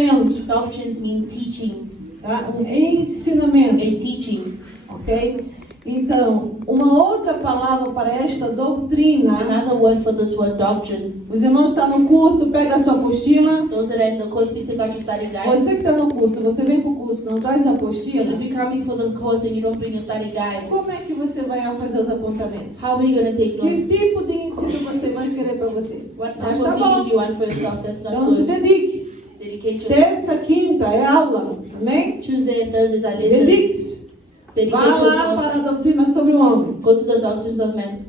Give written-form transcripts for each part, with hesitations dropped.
ensinamento. Doctrines mean teachings. Tá? Um ensinamento. A teaching. Ok? Então, uma outra palavra para esta doutrina. Another word for this word, doctrine. Os irmãos estão no curso, pega a sua apostila. Those that are in the course, please take out your study guide. Você que está no curso, você vem para o curso, não traz sua apostila. If you're coming for the course and you don't bring your study guide, Como é que você vai fazer os apontamentos? how are you going to take Que notes? tipo de ensino você vai querer para você? What Mas type tá of teaching bom. do you want for yourself? That's Então not se good. dedique. Dedicate yourself. Terça, quinta é aula. Amém? Tuesday and Thursdays are lessons. Dedique-se. Vá Dedicate lá yourself. para a doutrina sobre o homem. Go to the doctrines of men.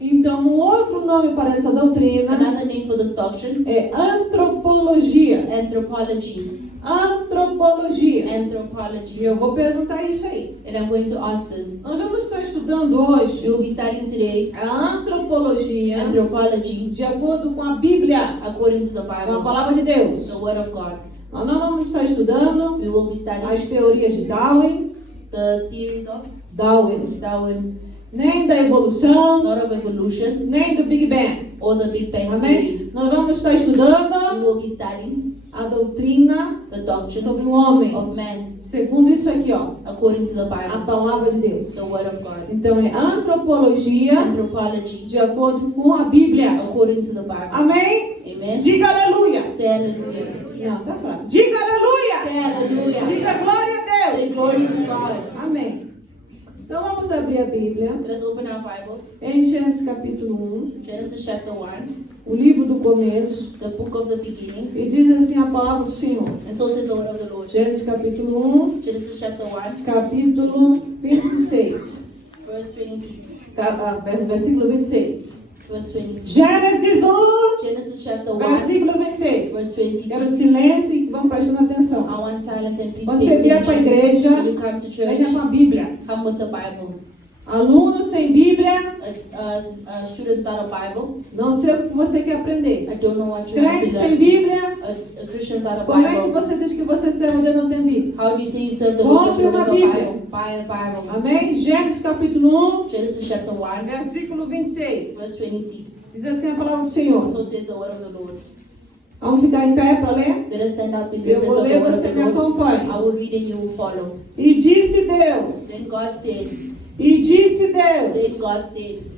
Então, um outro nome para essa doutrina Another name for this doctrine é antropologia. is anthropology. Antropologia. E Anthropology. eu vou perguntar isso aí. And I'm going to ask this. Nós vamos estar estudando hoje We will be studying today a antropologia anthropology de acordo com a Bíblia, according to the com a Bible, palavra de Deus. the Word of God. Nós não vamos estar estudando We will be studying as teorias de Darwin, the theories of Darwin, nem da evolução, not of evolution nem do Big Bang. or the Big Bang Amém? Theory. Nós vamos estar We estudando will be studying a doutrina the doctrine sobre o homem, of man segundo isso aqui, ó, according to the a Bible, palavra de Deus. the Word of God. Então é antropologia Anthropology de acordo com a Bíblia. according to the Bible. Amém? Amen. Diga aleluia. Say hallelujah. Não, tá fraco. Diga aleluia. Say hallelujah. Diga glória a Say Deus. glory to God. Amém. Então vamos abrir a Bíblia Let's open our Bibles. em Gênesis capítulo 1, Genesis chapter 1, o livro do começo, the book of the beginnings. e diz assim a palavra do Senhor. And so says the word of the Lord. Gênesis capítulo 1, Genesis chapter 1, capítulo 26, verse 26. versículo 26. Verse 26. Gênesis 1, Genesis chapter 1, versículo 26. verse Quero 26. silêncio e vamos prestando atenção. I want silence and please Quando pay você vier para a attention. igreja, When you come to venha church, com a Bíblia. come with the Bible. Aluno sem Bíblia, A student without a Bible, não sei o que você quer aprender. I don't know what you want Crente to sem learn. Bíblia, A Christian without a como é que Bible. você diz que você serve e não tem Bíblia? How do you say you serve the Lord but you don't have a Compre uma Bible? Buy a Bible. Amém? Gênesis capítulo 1, Genesis chapter 1, versículo 26. verse 26. Diz assim a palavra do Senhor. So says the word of the Lord. Vamos ficar em pé para ler? Let us stand up in Eu reverence vou of the ler, word of você the me Lord. acompanha. I will read and you will follow. E disse Deus, Then God said, Deus,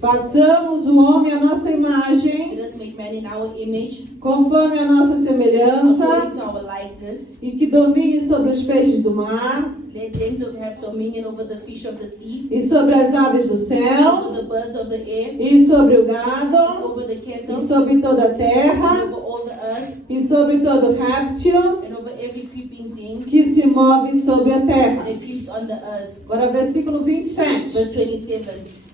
façamos o homem à nossa imagem, let us make man in our image, conforme a nossa semelhança, according to our likeness. e que domine sobre os peixes do mar, Let them have dominion over the fish of the sea, e sobre as aves do céu, over the birds of the air, e sobre o gado, over the e cattle, sobre toda a and terra, over all the earth, e sobre todo réptil and over every creeping thing que se move sobre a terra. that creeps on the earth. Agora, versículo 27. Verse 27.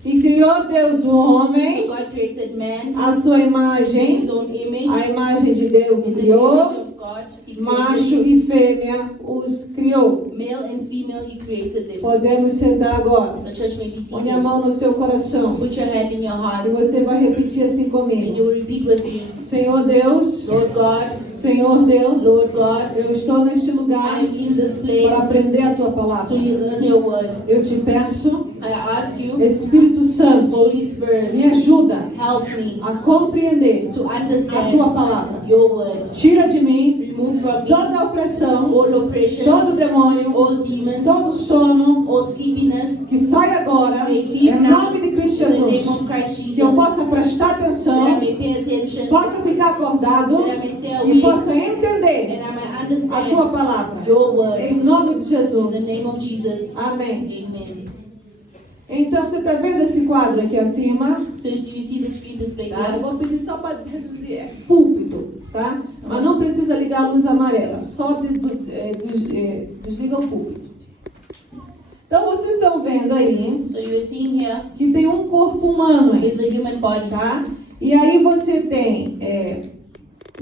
E criou Deus o So homem, God created man a sua in imagem, his own image. a imagem de Deus o In the image criou, of God, He created macho him. e fêmea os criou. Male and female, He created them. Podemos sentar agora. The church may be Põe a seated. mão no seu coração Put your hand in your heart e você vai repetir assim and you comigo. will repeat with me. Senhor Deus, Lord God, Senhor Deus, Lord God, eu estou neste lugar I'm in this place para aprender a tua so palavra. you learn your word. Eu te peço, I ask you, Espírito Santo, Holy Spirit, me ajuda help me a compreender to a understand tua palavra. your word. Tira de mim Remove from me toda a opressão, all oppression, todo demônio, all demons, todo sono, all sleepiness. que sai agora, em nome de Cristo In the name Jesus. of Christ Jesus, Que eu possa prestar that I atenção, may pay attention, possa ficar acordado that I may stay e awake, possa entender and I may a understand tua palavra. your word. Em nome de In the Jesus. name of Jesus, Amém. amen. Então, você está vendo esse quadro aqui acima? So do you see the screen display Tá? Eu here? vou pedir só para reduzir, é púlpito, tá? Mas não precisa ligar a luz amarela, só desliga o púlpito. Então, vocês estão vendo aí So you are seeing here que tem um corpo humano aí, is a human body. tá? E aí você tem,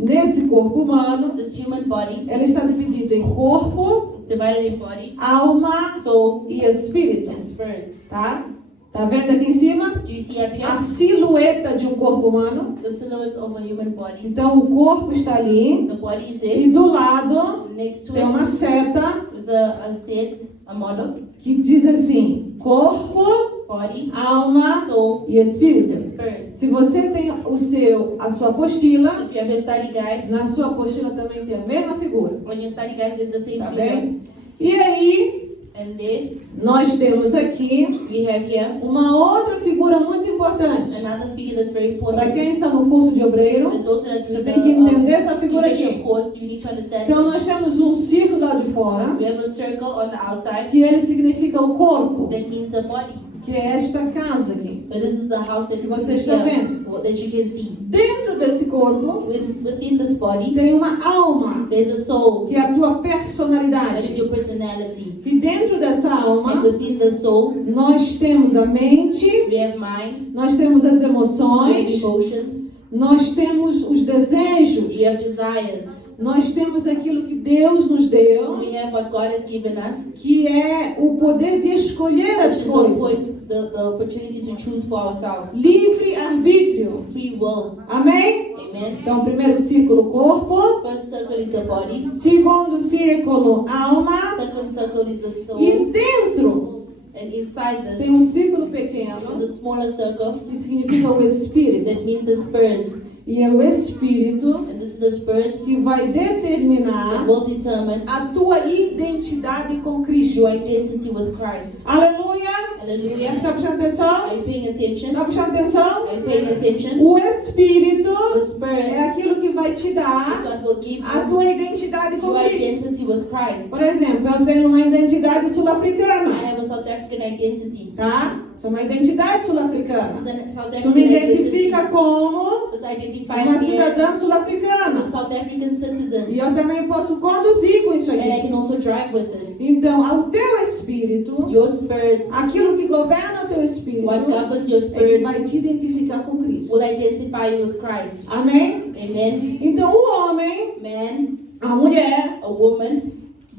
nesse corpo humano, This human body ela está dividida em corpo, is divided in body, alma soul, e espírito, and spirit. tá? Tá vendo aqui em cima? Do you see up A here? silhueta de um corpo humano. The silhouette of a human body. Então, o corpo está ali. The body is E there. do lado Next to tem uma it seta is a set, a model que diz assim: corpo body, alma soul, e espírito. and spirit. Se você tem a sua apostila, If you have your study guide, na sua apostila também tem a mesma figura, on your study guide there's the same tá figure. bem? E aí, And there nós temos aqui we have here uma outra figura muito importante. another figure that's very Para important. quem está no curso de obreiro, And those that are você doing tem que entender essa the figura teachership aqui. course, you need to understand Então, nós this. temos um círculo lá de fora, We have a circle on the outside que ele significa o corpo, that means the body. que é esta casa aqui. So this is the house that Que você está vendo. that you can see. Dentro desse corpo, Within this body, tem uma alma, there's a soul. que é a tua That is personalidade. your personality. E dentro dessa And alma, within the soul, nós temos a mente, we have mind, nós temos as we have emoções, emotions, nós temos os desejos, we have desires. nós temos aquilo que Deus nos deu, We have what God has given us, que é o poder de escolher which as is the coisas. choice, the opportunity to choose for ourselves. Livre arbítrio. Free will. Amém? Amen. Então, primeiro círculo, corpo. First circle is the body. Segundo círculo, alma. Second circle is the soul. E dentro And inside tem this um círculo is pequeno, a smaller circle que significa o Espírito. that means the spirit. E é o Espírito And this is the spirit que vai determinar that will determine a tua identidade com Cristo. your identity with Christ. Aleluia! Hallelujah. Está prestando atenção? Are you paying attention? Está prestando atenção? Are you paying attention? O Espírito The é spirit aquilo que vai te is dar what will give a you tua identidade com your Cristo. identity with Christ. Por exemplo, eu tenho uma identidade I sul-africana, have a South African identity. tá? Sou uma identidade This sul-africana. is a South Isso me African identity. identifica como This uma identifies me cidadã as a sul-africana. South African citizen. E eu também posso conduzir com isso And I aqui. can also drive with this. Então, ao teu espírito, Your spirit, aquilo que governa o teu espírito, what governs your é que spirit, vai te identificar com Cristo. will identify you with Christ. Amém? Amen. Então, o homem, Man, a mulher, a woman,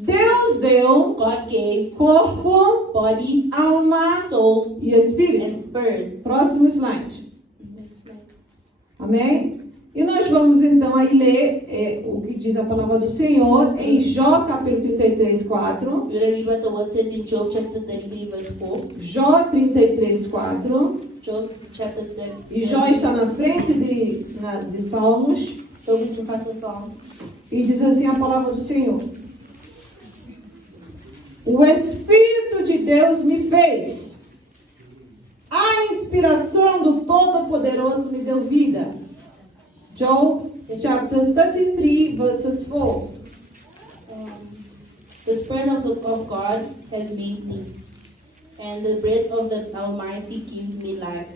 Deus deu God gave corpo, body, alma soul, e espírito. and spirit. Próximo slide. Amém? E nós vamos então aí ler o que diz a palavra do Senhor em Jó capítulo 33, 4. We're going to read what the word says in Job chapter 33 verse 4. Jó 33, 4. Job chapter 33. E Jó está na frente de Salmos. Job is in front of Psalm. E diz assim a palavra do Senhor: O Espírito de Deus me fez. A inspiração do Todo-Poderoso me deu vida. Job chapter 33 verses 4. The Spirit of God has made me, and the breath of the Almighty gives me life.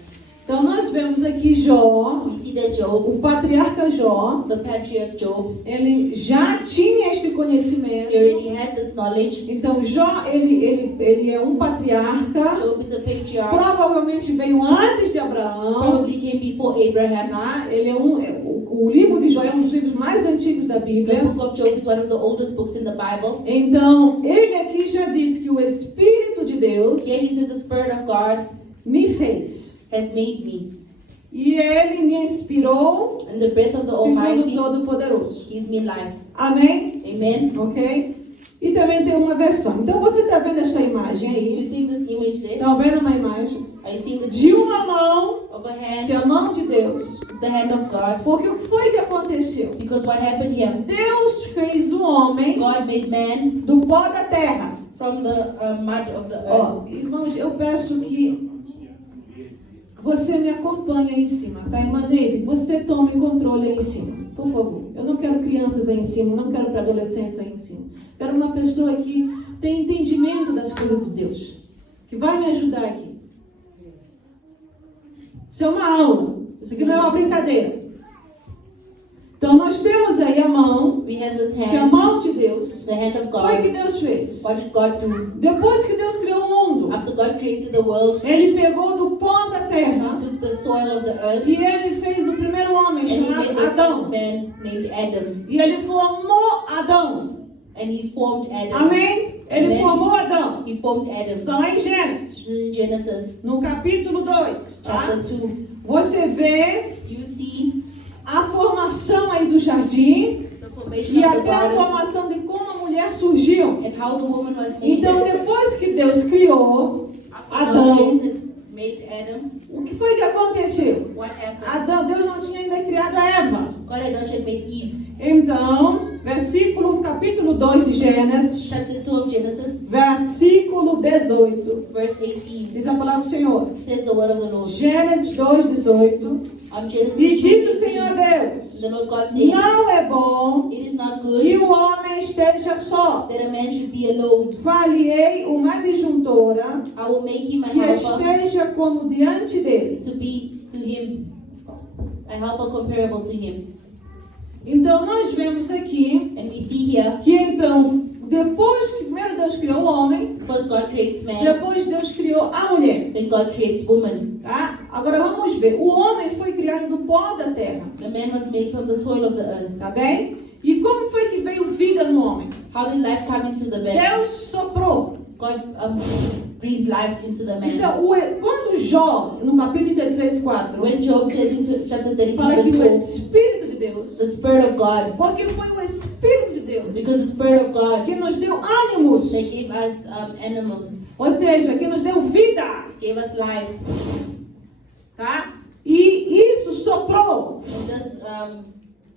Então nós vemos aqui Jó, We see that Job, o patriarca Jó, the patriarch Job, ele já tinha este conhecimento. he already had this knowledge. Então Jó, ele é um patriarca, Job is a patriarch, provavelmente veio antes de Abraão. probably came before Abraham. Tá? Ele é o livro de Jó é um dos livros mais antigos da The Bíblia. book of Job is one of the oldest books in the Bible. Então, ele aqui já diz que o Espírito de Deus Here he says the Spirit of God me fez. has made me, E ele me inspirou and the breath of the segundo o Almighty Todo-Poderoso. gives me life. Amém? Amen. Ok? E também tem uma versão. Então, você está vendo esta imagem You aí? see this image there? Estão vendo uma imagem? Are you seeing this De image uma mão, of a hand? se a mão de Deus. It's the hand of God. Porque o que foi que aconteceu? Because what happened here? Deus fez o homem God made man do pó da terra. from the mud of the Ó, earth. irmãos, eu peço que você me acompanhe aí em cima, tá? Emanuele, você tome controle aí em cima, por favor. Eu não quero crianças aí em cima, não quero para adolescentes aí em cima. Quero uma pessoa que tem entendimento das coisas de Deus, que vai me ajudar aqui. Isso é uma aula, isso aqui não é uma brincadeira. Então nós temos aí a mão, We have this se a hand, mão de Deus. the hand of Foi o que God. Deus fez. What did God do? Depois que Deus criou o mundo, After God created the world, Ele pegou do pó da He terra took the soil of the earth e Ele fez o primeiro homem and He made chamado the first Adão. man named Adam. E Ele formou Adão. And He formed Adam. Amém? Ele Amém. formou Adão. He formed Adam. Está lá em Gênesis, This is in Genesis no capítulo 2. Tá? chapter 2. Você vê You see a formação aí do jardim the formation e of the até a garden formação de como a mulher surgiu. and how the woman was made. Então, depois que Deus criou After God Adão, created made Adam, O que foi que aconteceu? what happened? Deus não tinha ainda criado a Eva. God had not yet made Eve. Então, capítulo 2 de Gênesis, Chapter 2 of Genesis, versículo 18. verse 18, Diz a palavra do Senhor. says the word of the Lord. Gênesis 2, 18. Genesis E diz o 2:18, Senhor Deus: the Lord God said, não é bom it is not que good o homem esteja só. that a man should be alone. Falei uma disjuntora I will make him a que helper esteja como diante dele. to be to him, a helper comparable to him. Então nós vemos aqui And we see here, que então, depois que primeiro Deus criou o homem, first God creates man, depois Deus criou a mulher. then God creates woman. Tá? Agora vamos ver. O homem foi criado do pó da terra. The man was made from the soil of the earth. Tá bem? E como foi que veio vida no homem? How did life come into the man? Deus soprou. God breathed life into the man. Então, quando Jó, no capítulo 33, 4, When Job says in chapter 33, fala que o verse 4, Espírito de Deus, the Spirit of God, porque foi o Espírito de Deus because the Spirit of God que nos deu ânimos, that gave us animals, ou seja, que nos deu vida, gave us life. tá? E isso soprou And this,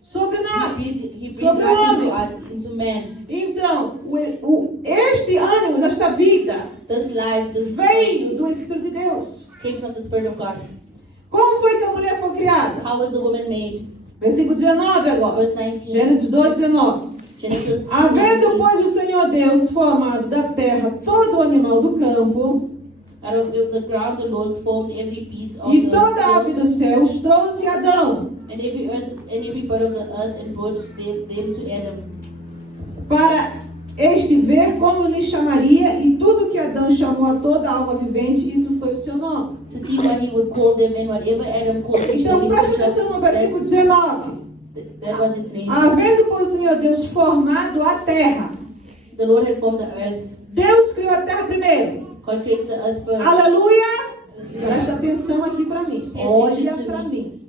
sobre nós, he breathed sobre o life into homem. us, into man. Então, este ânimo, esta vida, This life, this veio do Espírito de Deus. came from the Spirit of God. Como foi que a mulher foi criada? How was the woman made? Versículo 19 agora. Verse 19, Gênesis 2, 19. Genesis Havendo, 2:19. pois, o Senhor Deus formado da terra todo o animal do campo Out of the ground the Lord formed every beast of e the toda a ave field, dos céus, trouxe Adão and every earth and every bird of the earth, and brought them to Adam, para este ver como lhe chamaria, e tudo que Adão chamou a toda alma vivente, isso foi o seu nome. to see what he would call them, and whatever Adam called each Então, living preste creature, atenção no versículo 19. that was his name. Havendo, pois, o Senhor Deus formado a terra. The Lord had formed the earth. Deus criou a terra primeiro. God creates the earth first. Aleluia! Presta atenção aqui para mim. Pay Olha attention to para me. mim.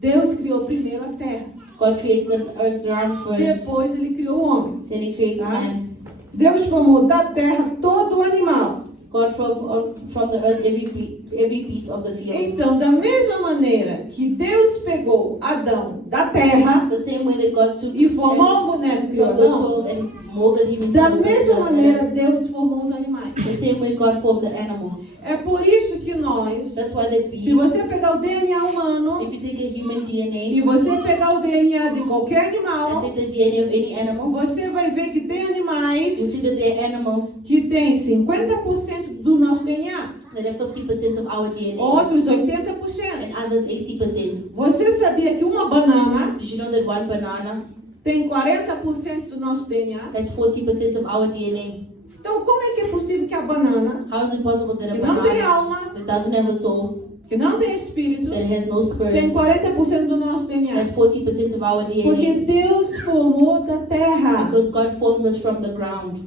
Deus criou primeiro a terra. God creates the earth ground first. Depois ele criou o homem. Then he creates Tá? man. Deus formou da terra todo o animal. God from the earth every beast of the field. Então, da mesma maneira que Deus pegou Adão da terra The same way that God took e formou um boneco que criou from the Adão, soul and molded him into da the mesma person of maneira Adam. Deus formou os animais. The same way God formed the animals. É por isso que nós, That's why that se você pegar o DNA humano if you take a human e DNA você pegar o DNA de qualquer and animal, take the DNA of any animal, você vai ver que tem you animais see that there are animals que têm 50% do nosso DNA, that have 50% of our DNA outros 80%. and others 80%. Você sabia que uma banana Did you know that one banana tem 40% do nosso DNA? has 40% of our DNA? Então, como é que é possível que a banana, How is it possible that a que não tem banana alma, that doesn't have a soul, que não tem espírito, that has no tem spirit, 40% do nosso DNA? has 40% of our Porque DNA? Deus formou da terra. Because God formed us from the ground.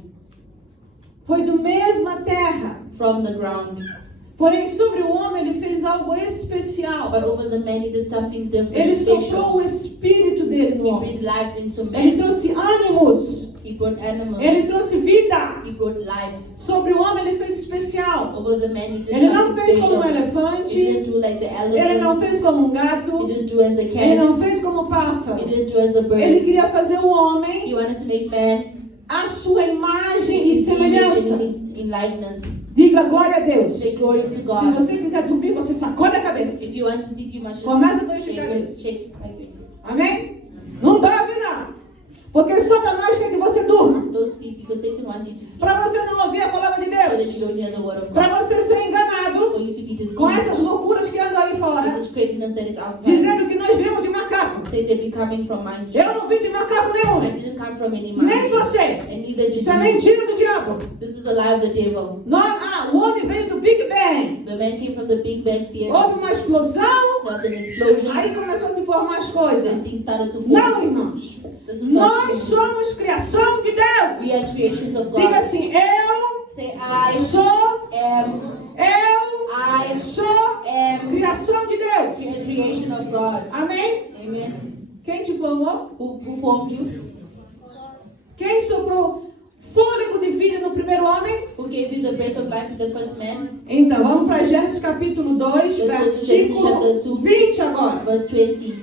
Foi do mesma terra. From the ground. Porém, sobre o homem, ele fez algo especial. But over the man, he did something Ele different, soprou special. o espírito dele no He homem. breathed life into Ele man. trouxe ânimos. He brought animals. Ele trouxe vida. He brought life. Sobre o homem, ele fez especial. Over the man, he did Ele não something fez como um special. He elefante. didn't do like the Ele não elephant. fez como um gato. He didn't do as the Ele não cat. fez como o pássaro. He didn't do as the Ele bird. queria fazer o homem He wanted to make man à sua imagem e in his image semelhança. and in likeness. Diga glória a Deus. Say glory to Se God. você quiser dormir, você sacode a cabeça. If you want to sleep, you must just Começa a shake glorificar your, Deus. shake. Amém? Não dorme não. Porque Satanás quer que você durma. Don't sleep because Satan wants you to sleep Para você não ouvir a palavra de so that Deus. you don't hear the word of God. Para você ser enganado For you to be com deceived essas loucuras que andam aí with fora. this craziness that is outside. Dizendo que nós viemos de macaco. Say they're becoming from monkey. Eu não vim de macaco I nenhum. didn't come from any Nem monkey. você. And neither did Isso é you. mentira do diabo. This is a lie of the devil. O homem veio do Big Bang. The man came from the Big Bang Theory. Houve uma explosão. There was an explosion. Aí começou a se formar as coisas. And things started to Não, form. irmãos. This is not Nós true. somos criação de We Deus. are creations of Diga God. assim, eu Say I sou, sou criação de Deus. a creation of God. Amém? Amen. Quem te formou? Who formed you? Quem soprou? fôlego de vida no primeiro homem? Who gave you the breath of life in the first man? Então, vamos para Gênesis capítulo 2, Let's go to Genesis chapter versículo 2. 20 agora. Verse 20.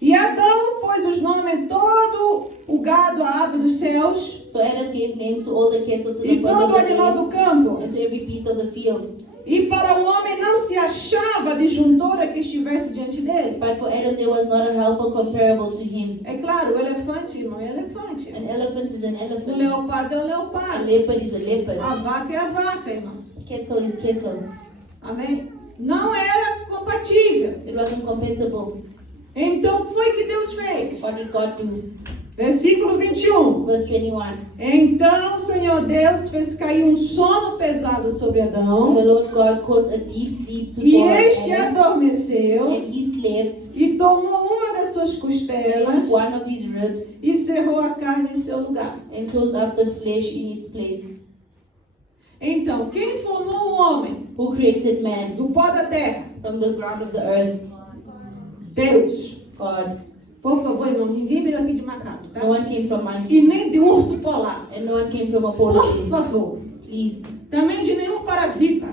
E Adão pôs os nomes em todo o gado, a ave dos céus, So Adam gave names to all the cattle, to the e birds todo of o the animal air, do campo. and to every beast of the field. E para o homem não se achava disjuntora que estivesse diante dele. But for Adam there was not a helper comparable to him. É claro, o elefante, irmão, é elefante. An elephant is an O elephant. leopardo é o A leopardo. leopard is a leopard. A vaca é a vaca, irmão. Kettle is kettle. Amém? Não era compatível. It wasn't compatible. Então, o que foi que Deus fez? What did God do? Versículo 21. Verse 21. Então o Senhor Deus fez cair um sono pesado sobre And the Adão, Lord God caused a deep sleep to e fall on este Adam, adormeceu, and he slept, e tomou uma das suas and he costelas, took one of his ribs, e cerrou a carne em seu lugar. and closed up the flesh in its place. Então, quem formou o homem Who created man do pó da terra? from the ground of the earth? Deus. God. Por favor, irmão, ninguém veio aqui de macaco, tá? No one came from E monkeys, nem de urso polar. and no one came from a polar Por bear. favor. Please. Também de nenhum parasita.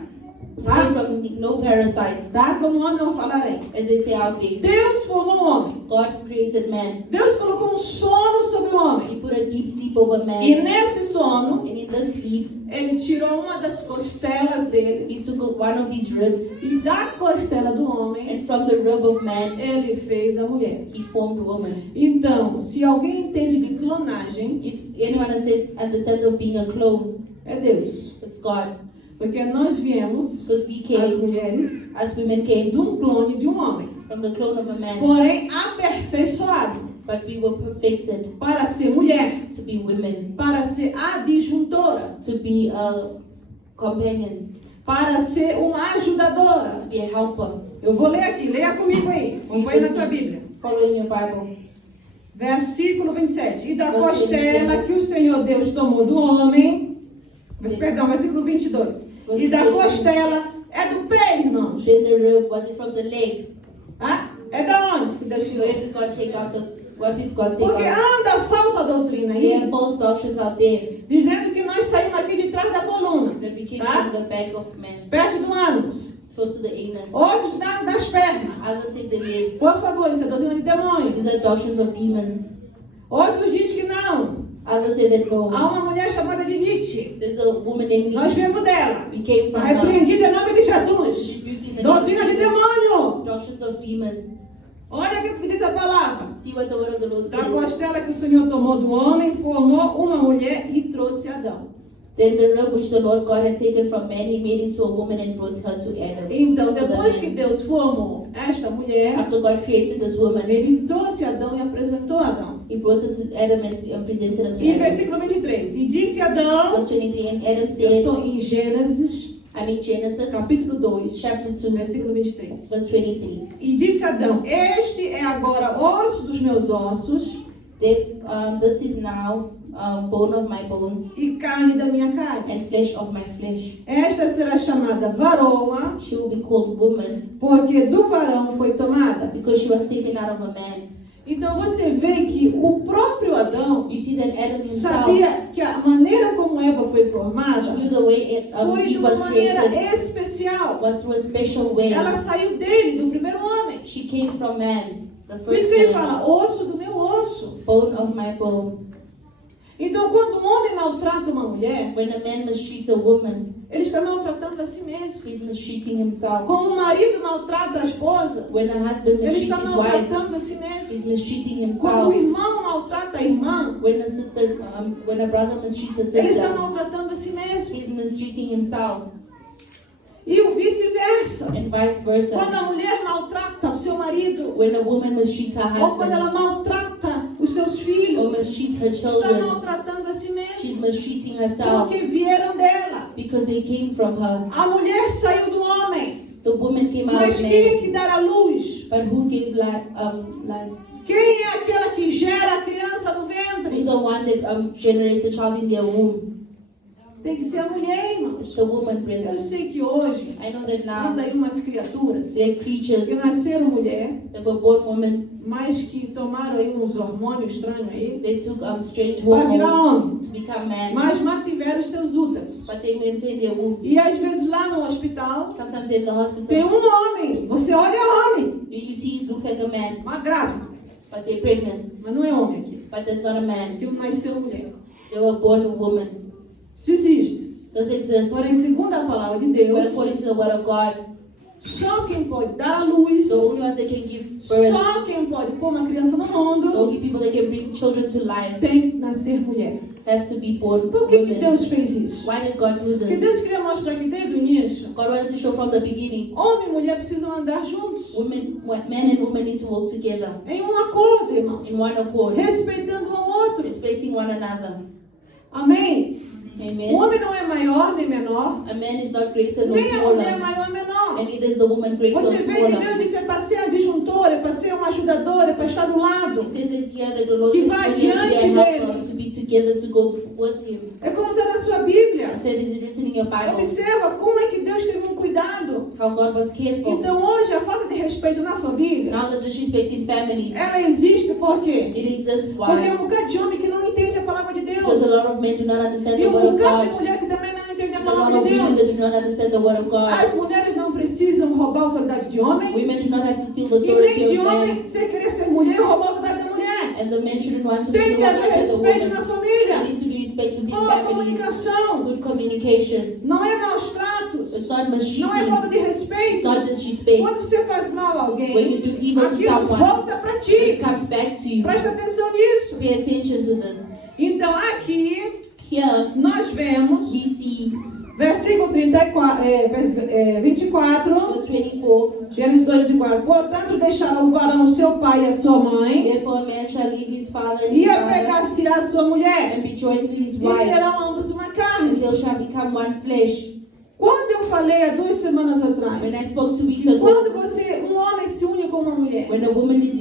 He Tá? came from no parasites, Tá? Como eu falarei. as they say out there. Deus formou o homem. God created man. Deus colocou um sono sobre o homem. He put a deep sleep over E man, nesse sono, and in the sleep, ele tirou uma das costelas dele. he took one of his ribs, E da costela do homem, and from the rib of man, ele fez a mulher. he formed woman. Então, se alguém entende de clonagem, If anyone understands of being a clone, é Deus. it's God. Porque nós viemos, Because we as came, mulheres, as women came de um clone de um homem. from the clone of a man, Porém, aperfeiçoado but we were perfected para ser mulher, to be women, para ser adjuntora, to be a companion, para ser uma ajudadora. to be a helper. Eu vou ler aqui, leia comigo aí. Acompanhe na tua Bíblia. Follow in your Bible. Versículo 27. E da Versículo costela 27. que o Senhor Deus tomou do homem. Perdão, versículo 22. E da costela é do pé, irmãos. Then the rib, was it from the leg? Ah, é da onde que Deus tirou? Where did God take out what did God take Porque out? anda falsa doutrina There aí, are false doctrines out there dizendo que nós saímos aqui de trás da coluna, that we came tá? from the back of man, Perto do ânus. close to the anus. Outros das pernas. Others say the legs. Por favor, isso é doutrina de demônio. These are doctrines of demons. Outros dizem que não. Others say that Há no. uma mulher chamada de Nietzsche. There's a woman named Nós Eve. viemos dela. We came Está from her. repreendida em nome de Jesus. Rebuked in the name of Doutrina de Jesus. demônio. Doctrines of demons. Olha aqui o que diz a palavra. See what the word of the Lord Da says. costela que o Senhor tomou do homem, formou uma mulher e trouxe Adão. Then the rib which the Lord God had taken from man, he made into a woman and brought her to Adam. Então, To the depois man. que Deus formou esta mulher, After God created this woman, ele trouxe Adão e apresentou Adão. he brought us to Adam and presented her to E Adam. versículo 23. E disse Adão, Verse 23, and Adam eu said, estou em Gênesis, I'm in Genesis capítulo 2, chapter 2, versículo 23. verse 23. E disse Adão, este é agora osso dos meus ossos This is now bone of my bones e carne da minha carne. and flesh of my flesh. Esta será chamada varoa, She will be called woman porque do varão foi tomada. because she was taken out of a man. Então você vê que o próprio Adão You see that Adam himself, sabia que a maneira como Eva foi formada he knew the way foi de Eve uma was maneira created especial. was through a special way. Ela saiu dele, do primeiro homem. She came from man, the Por isso first que ele man, fala, osso do meu osso. bone of my bone. Então quando um homem maltrata uma mulher, When a man mistreats a woman, ele está maltratando a si mesmo. he's mistreating himself. Como o marido maltrata a esposa, When a husband ele mistreats está his wife, maltratando a si mesmo. he's mistreating Como o himself. irmão maltrata a irmã, When a sister, when a brother mistreats a ele está sister, maltratando a si mesmo. he's mistreating himself, E o vice-versa. and vice versa. Quando a mulher maltrata o seu marido, When a woman mistreats her ou quando ela husband maltrata os seus or filhos, mistreats her está children, maltratando a si she's mesma. mistreating herself Porque vieram dela. because they came from her. A mulher saiu do homem, The woman came out mas of quem é man, que dá a luz? but who gave life? Quem é aquela que gera a criança no Who's ventre? the one that generates the child in their womb? Tem que ser a mulher, irmãos. It's the woman, Eu brethren. sei que hoje I know that now anda aí umas criaturas there are creatures que nasceram mulher, that were born women. mas que tomaram aí uns hormônios estranhos aí, They took strange para virar hormones homem, to become man, mas mantiveram os seus úteros. but they maintain their wombs. E às vezes lá no hospital Sometimes in the tem hospital, homem, você olha homem, you see it looks like a man, uma grávida, but they're pregnant. mas não é homem aqui, But that's not a man. que nasceu mulher. They were born a woman. Isso existe. Does exist. Porém, segundo a palavra de But Deus, according to the word of God, só quem pode dar a luz, the only ones that can give birth, só quem pode pôr uma criança no the mundo, only people that can bring children to life, tem que nascer mulher. has to be born Por que women. Deus fez isso? Why did God do Porque this? Deus queria mostrar que desde o início, God wanted to show from the beginning, homem e mulher precisam andar juntos, men and women need to work together em um acordo, irmãos, in one accord, respeitando um ao outro. respecting one another. Amém? O Amen. homem não é maior nem menor, A man is not greater nor nem a mulher é smaller, maior nem menor. and neither is the woman greater or Você vê que smaller. Deus disse é para ser adjuntora, é para ser uma ajudadora, é para estar do lado. It says here that the Lord Que is vai going to be a adiante helper, dele. to be together, to go with Him. É como está na sua Bíblia. It said it's written in your Bible Observa como é que Deus teve um cuidado. how God was careful. Então hoje a falta de respeito na família, Now the disrespect in families, ela existe por quê? it exists. Porque é Why? um bocado de homem que não entende a palavra de Because a Deus. lot of men do not understand E the um word of bocado de God. mulher que também não entende a And a lot palavra of de women that Deus. do not understand the word of As God. mulheres não precisam roubar a autoridade de homem. Women do not have to steal the E nem authority de of men. homem você querer ser mulher e roubar a autoridade da mulher. And the men shouldn't want to Tem steal que the haver authority of the respeito na woman. There família. needs to be respect within Boa families. comunicação. Good communication. Não é maus tratos. It's not Não é mistreating. falta de It's respeito. not Quando disrespect. você faz mal a When alguém, you do evil to aquilo someone, volta para it ti. comes back to you. Presta atenção nisso. Pay attention to this. Então aqui Here nós vemos, we see versículo 24, verse 24. Gênesis 2:24. Portanto, deixará o varão seu pai e a sua mãe, Therefore a man shall leave his father and e his mother apegar-se-á a sua mulher, and be joined to his e wife, serão ambos uma and carne. they shall become one flesh. Quando eu falei há 2 semanas When atrás, I spoke 2 weeks que quando ago, um homem se une com uma mulher, when a woman is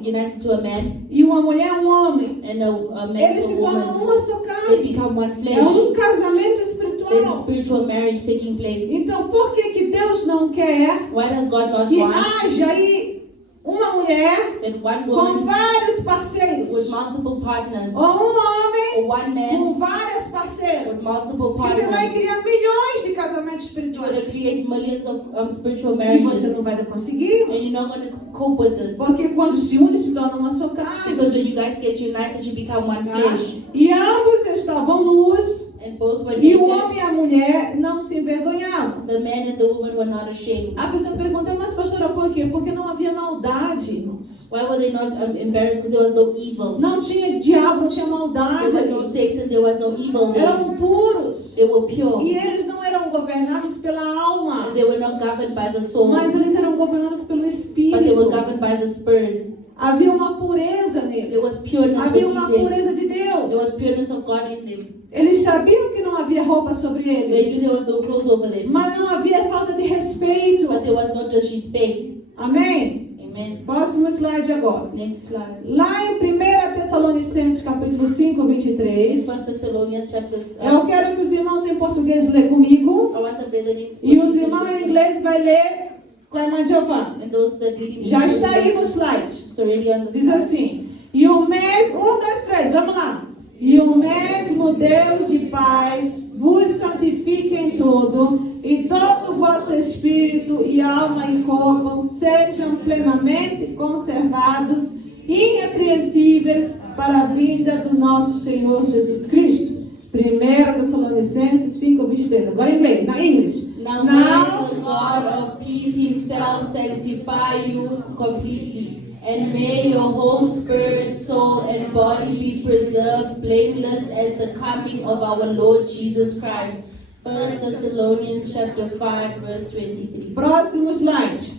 united to a man e uma mulher é um homem, and a man eles to se a tornam woman, uma só they carne. become one É flesh. um casamento There's a espiritual. spiritual marriage taking place. Então, por que que Deus não quer Why does God not que want haja aí uma mulher that one com woman vários with parceiros, multiple partners ou um homem or one man com várias with parceiras? multiple E você vai partners? criar milhões de casamentos You're going espirituais. to create millions of spiritual E você marriages, não vai conseguir. and you're not going to cope with this. Porque quando se une, se torna uma só carne. Because when you guys get united, you become one Tá? flesh. E ambos estavam nus, And both were e o naked. homem e a mulher não se envergonhavam. The man and the woman were not ashamed. A pessoa pergunta, mas pastora, por quê? Porque não havia maldade, irmãos. Why were they not embarrassed? Because there was no evil. Não tinha diabo, não tinha There maldade. was no Satan, there was no evil there. Eram puros. They were pure. E eles não eram governados pela alma, And they were not governed by the soul, mas eles eram governados pelo but they Espírito. were governed by the Spirit. Havia uma pureza There neles. was pureness Havia uma within them. pureza de There was Deus. pureness of God in them. Eles sabiam que não havia roupa sobre They knew eles, there was no clothes over them, mas não havia falta de respeito. but there was no disrespect. Amém? Amen. Próximo slide agora. Next slide. Lá em 1 Tessalonicenses, capítulo 5, 23, 1 Thessalonians chapter. eu quero que os irmãos em português lê comigo, I want the brethren in e os irmãos em inglês vai ler com a irmã Giovanna. and those that read in Já English, está aí no slide. it's already on the Diz slide. assim, e o mesmo, 1, 2, 3, vamos lá. E o mesmo Deus de paz vos santifique em tudo, e todo o vosso espírito e alma e corpo sejam plenamente conservados, irrepreensíveis para a vinda do nosso Senhor Jesus Cristo. 1 Tessalonicenses 5, 23. Agora em inglês, na English. Now may the God of peace himself sanctify you completely, and may your whole spirit, soul, and body be preserved blameless at the coming of our Lord Jesus Christ. 1 Thessalonians chapter 5, verse 23. Próximo slide.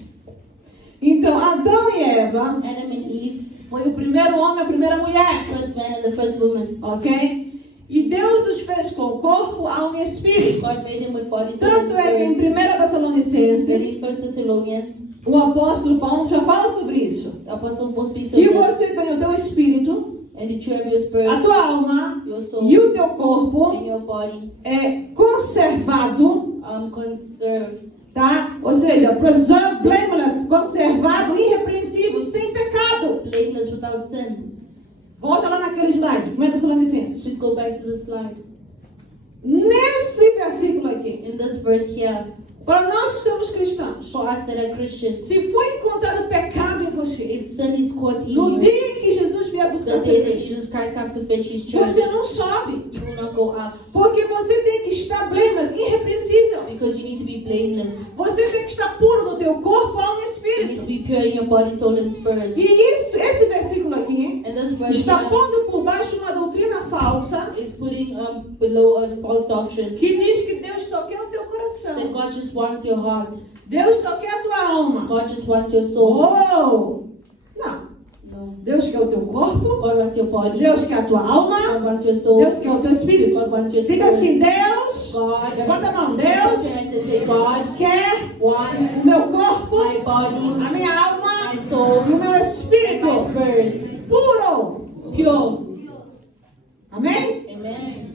Então, Adão e Eva Adam and Eve, foi o primeiro homem, a primeira mulher, first man and the first woman. ok? E Deus os fez com corpo, alma e espírito. God made them with body, soul, and Tanto é que em spirit. 1 Then Tessalonicenses, in 1 Thessalonians, o apóstolo Paulo já fala sobre isso. the Apostle Paul speaks E of this. você tem o teu espírito, And that you have your spirit, a tua alma your soul, e o teu corpo and your body é conservado, conserved. tá? Ou seja, preserved, blameless, conservado, irrepreensível, sem pecado. Blameless without sin. Volta lá naquele slide, 1 Tessalonicenses. Please go back to the slide. Nesse versículo aqui, In this verse here, para nós que somos cristãos, for us that are Christians, se foi encontrado pecado em você, if sin is caught in no you, dia que Jesus vier buscar the sua day that igreja, Jesus Christ comes to fetch his church, você não sobe, you will not go up porque você tem que estar blameless, irrepreensível. because you need to be blameless. Você tem que estar puro no teu corpo, alma e You need to espírito. be pure in your body, soul, and spirit. E isso, esse versículo aqui, And this verse está here pondo por baixo uma doutrina falsa is putting below a false doctrine que diz que Deus só quer o teu that coração. God just wants your heart. Deus só quer a tua alma. God just wants your soul. Oh! Não. No. Deus quer o teu corpo. God wants your body. Deus quer a tua alma. God wants your soul. Deus quer o teu espírito. God wants your Fica assim, spirit. Deus. God, Levanta a mão. lift your Deus hands and say, God quer wants o meu corpo, my body, a minha alma my soul, e o meu and espírito my spirit puro. pure. Amém? Amen.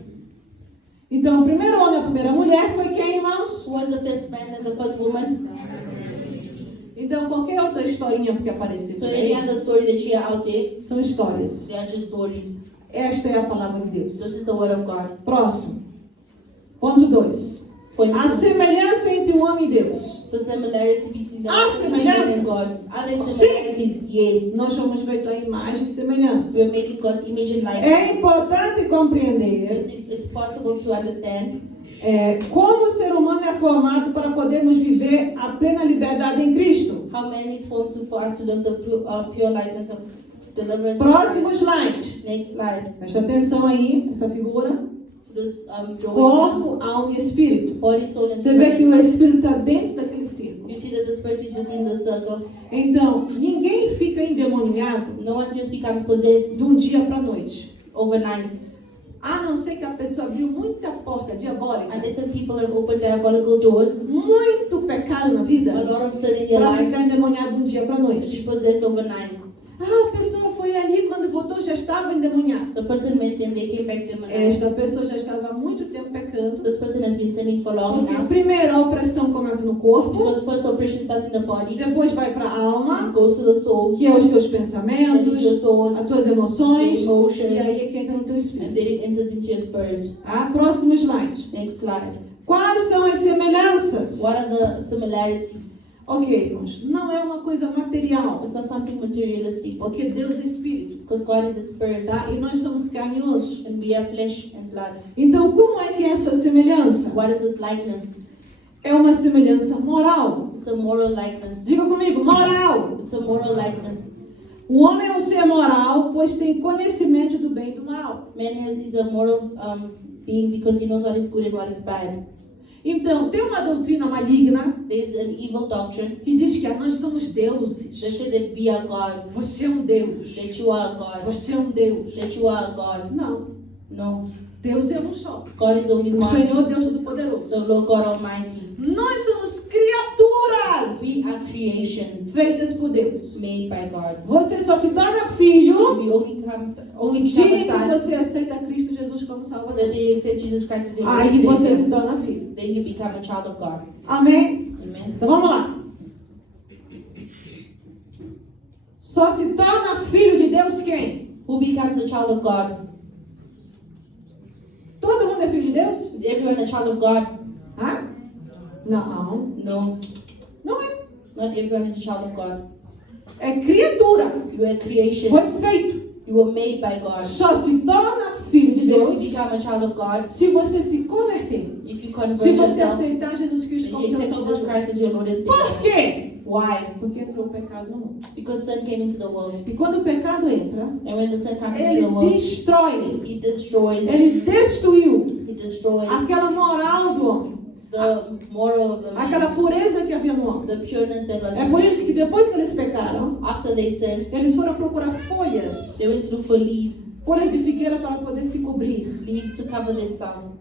Então, o primeiro homem e a primeira mulher foi quem, irmãos? Who was the first man and the first woman? Então, qualquer outra historinha que aparecer So por any aí, other story that you hear out there, são histórias. they are just stories. Esta é a palavra de Deus. This is the word of God. Próximo. Ponto 2. Point A two, semelhança entre o homem e Deus. the similarity between the Ah, human semelhanças? and God. Are there Sim. similarities? Yes. Nós fomos feitos a imagem e semelhança. We are made in God's image and É likeness. importante compreender It's possible to understand como o ser humano é formado para podermos viver a plena liberdade em Cristo. how man is formed for us to live the pure likeness of deliverance. Próximo slide. Next slide. Presta atenção aí, essa figura. So this drawing Corpo, alma e espírito. body, soul, and Você vê que o spirit. espírito está dentro daquele círculo. You see that the spirit is within the circle. Então, ninguém fica endemoniado No one just becomes possessed de um dia para a noite. overnight. A não ser que a pessoa abriu muita porta diabólica, And they said people have opened diabolical doors, muito pecado na vida, a lot of sin in their para lives, ficar endemoniado de um dia para a to noite. be possessed overnight. Ah, a pessoa foi ali, quando voltou já estava endemoniada. The person went and they came back demonized. Esta pessoa já estava há muito tempo pecando. This person has been sinning for long Porque now. primeiro a opressão começa no corpo, Because first oppression starts in the body, depois vai para a alma, and goes to the soul, que é os teus then pensamentos, it's your as thoughts, tuas emoções, the emotions, e aí é que entra no teu and espírito. then it enters into your spirit. Ah, próximo slide. Next slide. Quais são as semelhanças? What are the similarities? Ok, irmãos, não é uma coisa material, It's not something materialistic, porque Deus é espírito, because God is a spirit, tá? E nós somos carne e osso. and we are flesh and blood. Então, como é que é essa semelhança? What is this likeness? É uma semelhança moral. It's a moral likeness. Diga comigo, moral. It's a moral likeness. O homem é um ser moral, pois tem conhecimento do bem e do mal. Man is a moral being because he knows what is good and what is bad. Então, tem uma doutrina maligna There is an evil doctrine que diz que nós somos that deuses. says that we are God, Você é um Deus. that you are God, Você é um Deus. that you are God. Não, No, Deus é um só. God is only O one, Senhor Deus Todo-Poderoso. the Lord God Almighty. Nós somos criaturas We are creations feitas por Deus. made by God. Você só se torna filho We only become no a dia que son você aceita Cristo Jesus como the Salvador. day you accept Jesus Christ as your Lord Aí and você se Savior. torna filho. Then you become a child of God. Amém? Amen. Então vamos lá. Só se torna filho de Deus quem? Who becomes a child of God? Todo mundo é filho de Deus? Is everyone a child of God? Hã? Não. No, Não é. not everyone is a child of God. É criatura. You are a creation. Foi feito. You were made by God. Só se torna filho de You only Deus become a child of God se você se converter. if you Se convert você yourself aceitar Jesus Cristo and como you teu accept Jesus Salvador. Christ as your Lord and Por Savior. quê? Why? Porque entrou o pecado no mundo. Because sin came into the world. E quando o pecado entra, And when the sin comes into ele the world, destrói. he destroys. Ele destruiu He destroys aquela moral do homem. the moral of the Aquela man, pureza que havia no homem. the pureness that was É in por isso man. que depois que eles pecaram, After they sinned, eles foram procurar folhas. they went to look for leaves, Folhas de figueira para poder se cobrir. leaves to cover themselves,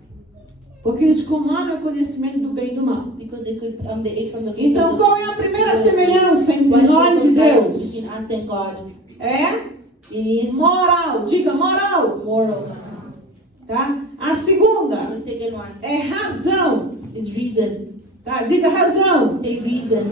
Porque eles tomaram o conhecimento do bem e do mal. because they ate from the fruit Então, of the qual é a primeira semelhança entre What is the nós e difference Deus? between us and God? É It is Moral, diga moral. moral. Tá? A segunda The second one é razão. is reason. Tá? Diga razão. Say reason.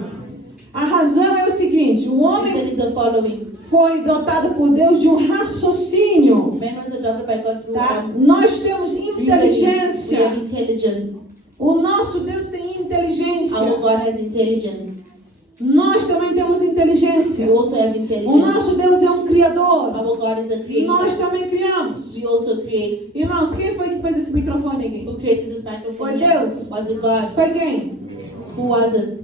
A razão é o seguinte: o homem Reason is the following. foi dotado por Deus de um raciocínio. Man was adopted by God through Tá? Nós temos reasoning. We inteligência. have intelligence. O nosso Deus tem inteligência. Our God has intelligence. Nós também temos We inteligência. also have O intelligence. nosso Deus é um criador. Our God is a Nós creator. também criamos. We also create. Irmãos, quem foi que fez esse microfone aqui? Who created this Foi microphone? Deus. Was it God? Foi quem? Who was it?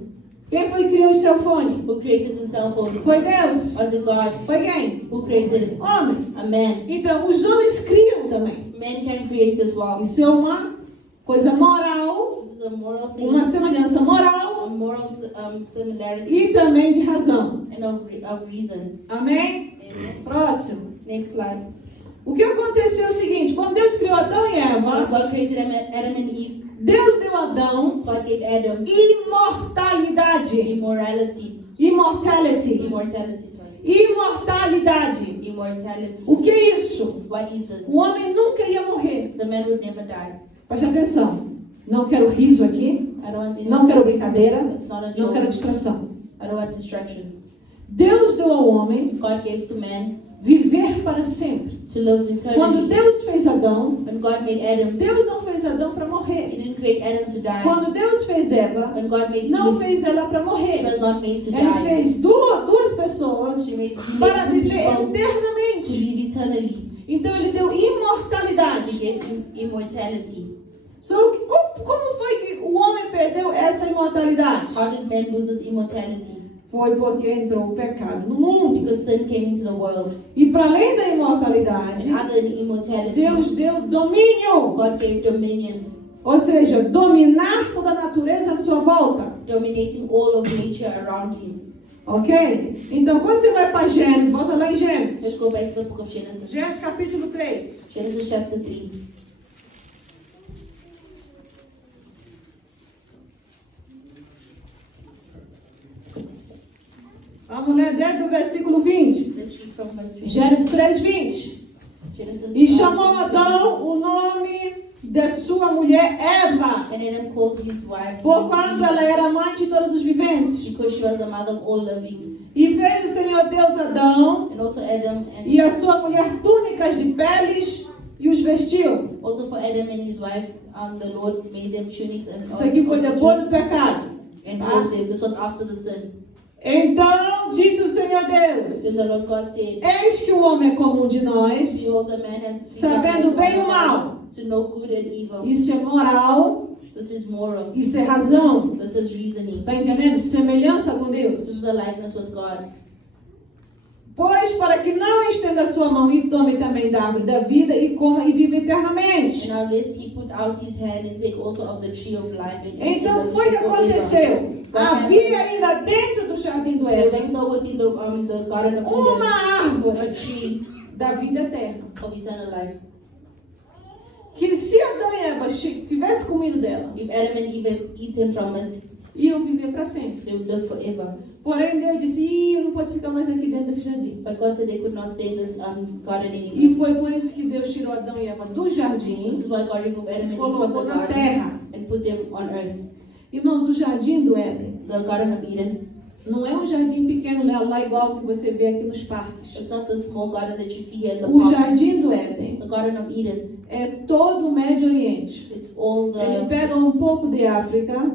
Quem foi que criou o seu fone? Who created the cell phone? Foi Deus. Was it God? Foi quem? Who created it? Homem. A man. Então, os homens criam também. Men can create as well. Isso é uma coisa moral, This is a moral thing. uma semelhança A moral moral similarity e também de razão. and of reason. Amém? Amen. Próximo. Next slide. O que aconteceu é o seguinte: quando Deus criou Adão e When Eva, God created Adam and Eve, Deus deu a Adão God gave Adam imortalidade. immortality. Immortality. Immortality, sorry. Imortalidade. Immortality. O que é isso? What is this? O homem nunca ia morrer. The man would never die. Preste atenção. Não quero riso aqui. I don't want any, Não quero brincadeira. It's not a Não joke. quero distração. I don't want distractions. Deus deu ao homem God gave to man viver para sempre. to live Quando eternally. Deus fez Adão, When God made Adam, Deus não fez Adão para He morrer. didn't create Adam to die. Quando Deus fez Eva, When God made não Eve, fez ela para she morrer. was not made to Ele die. fez duas pessoas He para made two viver people to eternamente. live eternally. Então ele deu He imortalidade. gave him immortality. Como foi que o homem perdeu essa imortalidade? How did man lose his immortality? Foi porque entrou o pecado no mundo. Because sin came into the world. E para além da imortalidade, And other than immortality, Deus deu domínio. God gave dominion, Ou seja, dominar toda a natureza à sua volta. dominating all of nature around him. Ok? Então, quando você vai para Gênesis, volta lá em Gênesis. Let's go back to the book of Genesis. Gênesis capítulo 3. Genesis chapter 3. Vamos ler desde o versículo 20. Let's read from verse 20. Gênesis 3, 20. Genesis E chamou 3. Adão o nome de sua mulher Eva, And Adam called his wife porquanto ela era mãe de todos os viventes. because she was the mother of all living. E fez o Senhor Deus Adão And also Adam and e a sua mulher túnicas de peles e os vestiu. also for Adam and his wife, the Lord made them tunics and Isso aqui foi depois do pecado. and Tá? clothed them. This was after the sin. Então disse o Senhor Deus: Then the Lord God said, Eis que o homem é comum de nós, behold, the man has sabendo become bem like o one mal. of us, to know good and evil. Isso é moral, This is moral. isso é razão. This is reasoning. Está entendendo? Semelhança com This Deus. is a likeness with God. Pois para que não estenda a sua mão e tome também da árvore da vida e coma e viva eternamente. And now lest he put out his hand and take also of the tree of life and eat Então and foi que live forever. aconteceu. Havia ainda dentro do jardim do There was Éden still within the garden of uma Eden a árvore tree da vida eterna. of eternal life. Que se Adão e Eva tivessem comido dela, If Adam and Eve had eaten from it, iam viver para sempre. they would live forever. Porém, Deus disse: Ih, não pode ficar mais aqui dentro desse jardim. But God said they could not stay in this garden E anymore. foi por isso que Deus tirou Adão e Eva do jardim This is why God removed Adam and Eve from colocou the na garden terra. and put them on earth. Irmãos, o jardim do Éden The Garden of Eden. não é um jardim pequeno lá igual que você vê aqui nos parques. It's not the small garden that you see here in the O parks. jardim do Éden The Garden of Eden. é todo o Médio Oriente. It's all Ele the. pega um pouco de África,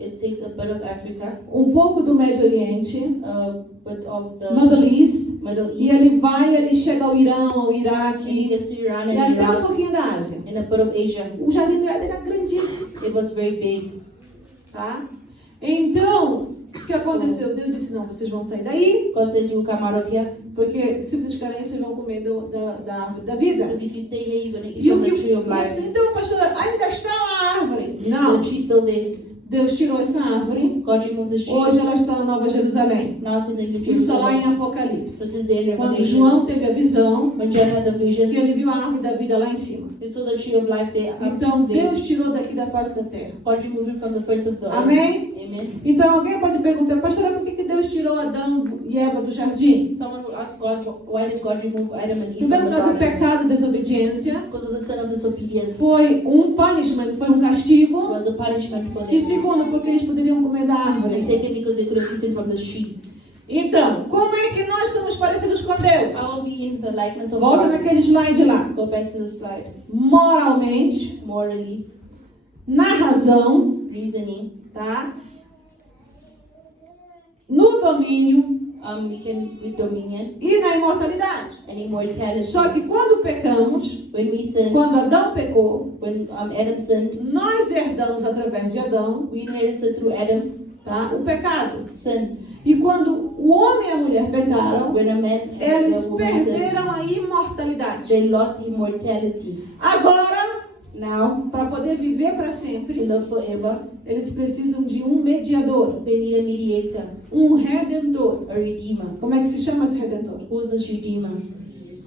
It takes a bit of Africa, um pouco do Médio Oriente, a bit of the Middle East, Middle e East, ele chega ao Irão, ao and he Iraque, gets to Iran e and até um Iraq, pouquinho da Ásia. and a bit of Asia. O jardim do Éden era grandíssimo, It was very big. tá? Então, o que aconteceu? Deus disse: não, vocês vão sair daí, God says you will come out of here, porque se vocês ficarem, vocês vão comer da árvore da vida. because if you stay here, you're going to eat E from o the que tree of life. então, pastor, ainda está lá a árvore. The Não. tree still there. Deus tirou essa árvore. God removed this tree. Hoje ela está na Nova Jerusalém. Now it's in the New Isso lá em Jerusalem. Apocalipse. This is the Quando João Revelation. teve a visão, When John had the que vision, ele viu a árvore da vida lá em cima. they saw the tree of life there. Então there. Deus tirou daqui da face da terra. God removed it from the face of the earth. Amém? Amen. Então alguém pode perguntar, pastora, por que Deus tirou Adão e Eva do jardim? Someone will ask God, why did God remove Adam and Eve Primeiro from the lugar, do garden? pecado e desobediência. Because of the sin of disobedience. Foi um punishment, foi um It castigo. was a punishment for E them. segundo, porque eles poderiam comer da And árvore. second, because they could have eaten from the tree. Então, como é que nós somos parecidos com Deus? How are we in the likeness of Volta God? naquele slide lá. Go back to the slide. Moralmente, Morally, na razão, reasoning, tá? No domínio we can with dominion e na imortalidade. and immortality. Só que quando pecamos, When we sin, quando Adão pecou, when Adam sinned, nós herdamos através de Adão, we inherited through Adam tá? O pecado. sin. E quando o homem e a mulher pecaram, When a man and eles a woman sinned, perderam a imortalidade. they lost immortality. Agora, Now, para poder viver para to sempre, live forever, eles precisam de um mediador, they need a mediator, um redentor. a redeemer. Como é que se chama esse redentor? Who's this redeemer?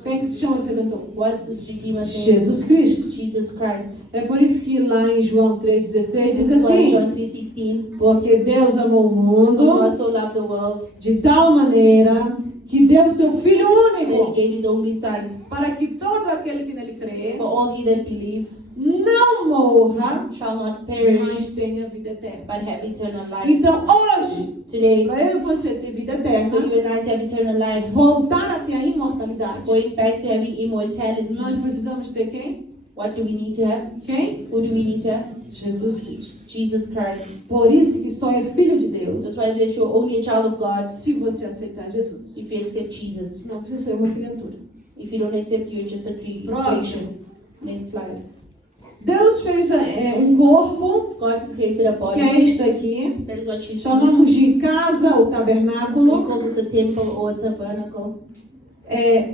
Quem é que se chama esse redentor? What's this redeemer's name? Jesus Cristo. Jesus Christ. É por isso que lá em João 3,16 diz This is why assim: John 3:16. porque Deus amou o For mundo God so loved the world de tal maneira que deu seu Filho that He único, gave His only Son, para que todo aquele que nele crê for all he that believe não morra, shall not perish, mas tenha vida eterna. but have eternal life. Então hoje, Today, para eu e você ter vida for eterna, you and I to have eternal life, voltar a ter a imortalidade, going back to having immortality, nós precisamos ter quem? what do we need to have? Quem? Who do we need to have? Jesus Cristo. Jesus Christ. Por isso que só é filho de That's Deus why that you're only a child of God se você aceitar Jesus. if you accept Jesus. Senão você é uma criatura. If you don't accept, you're just a creation. Próximo. Next slide. Deus fez um corpo, God created a que body. é isto aqui. That is what you see. Chamamos de casa ou We tabernáculo. call this a temple or a tabernacle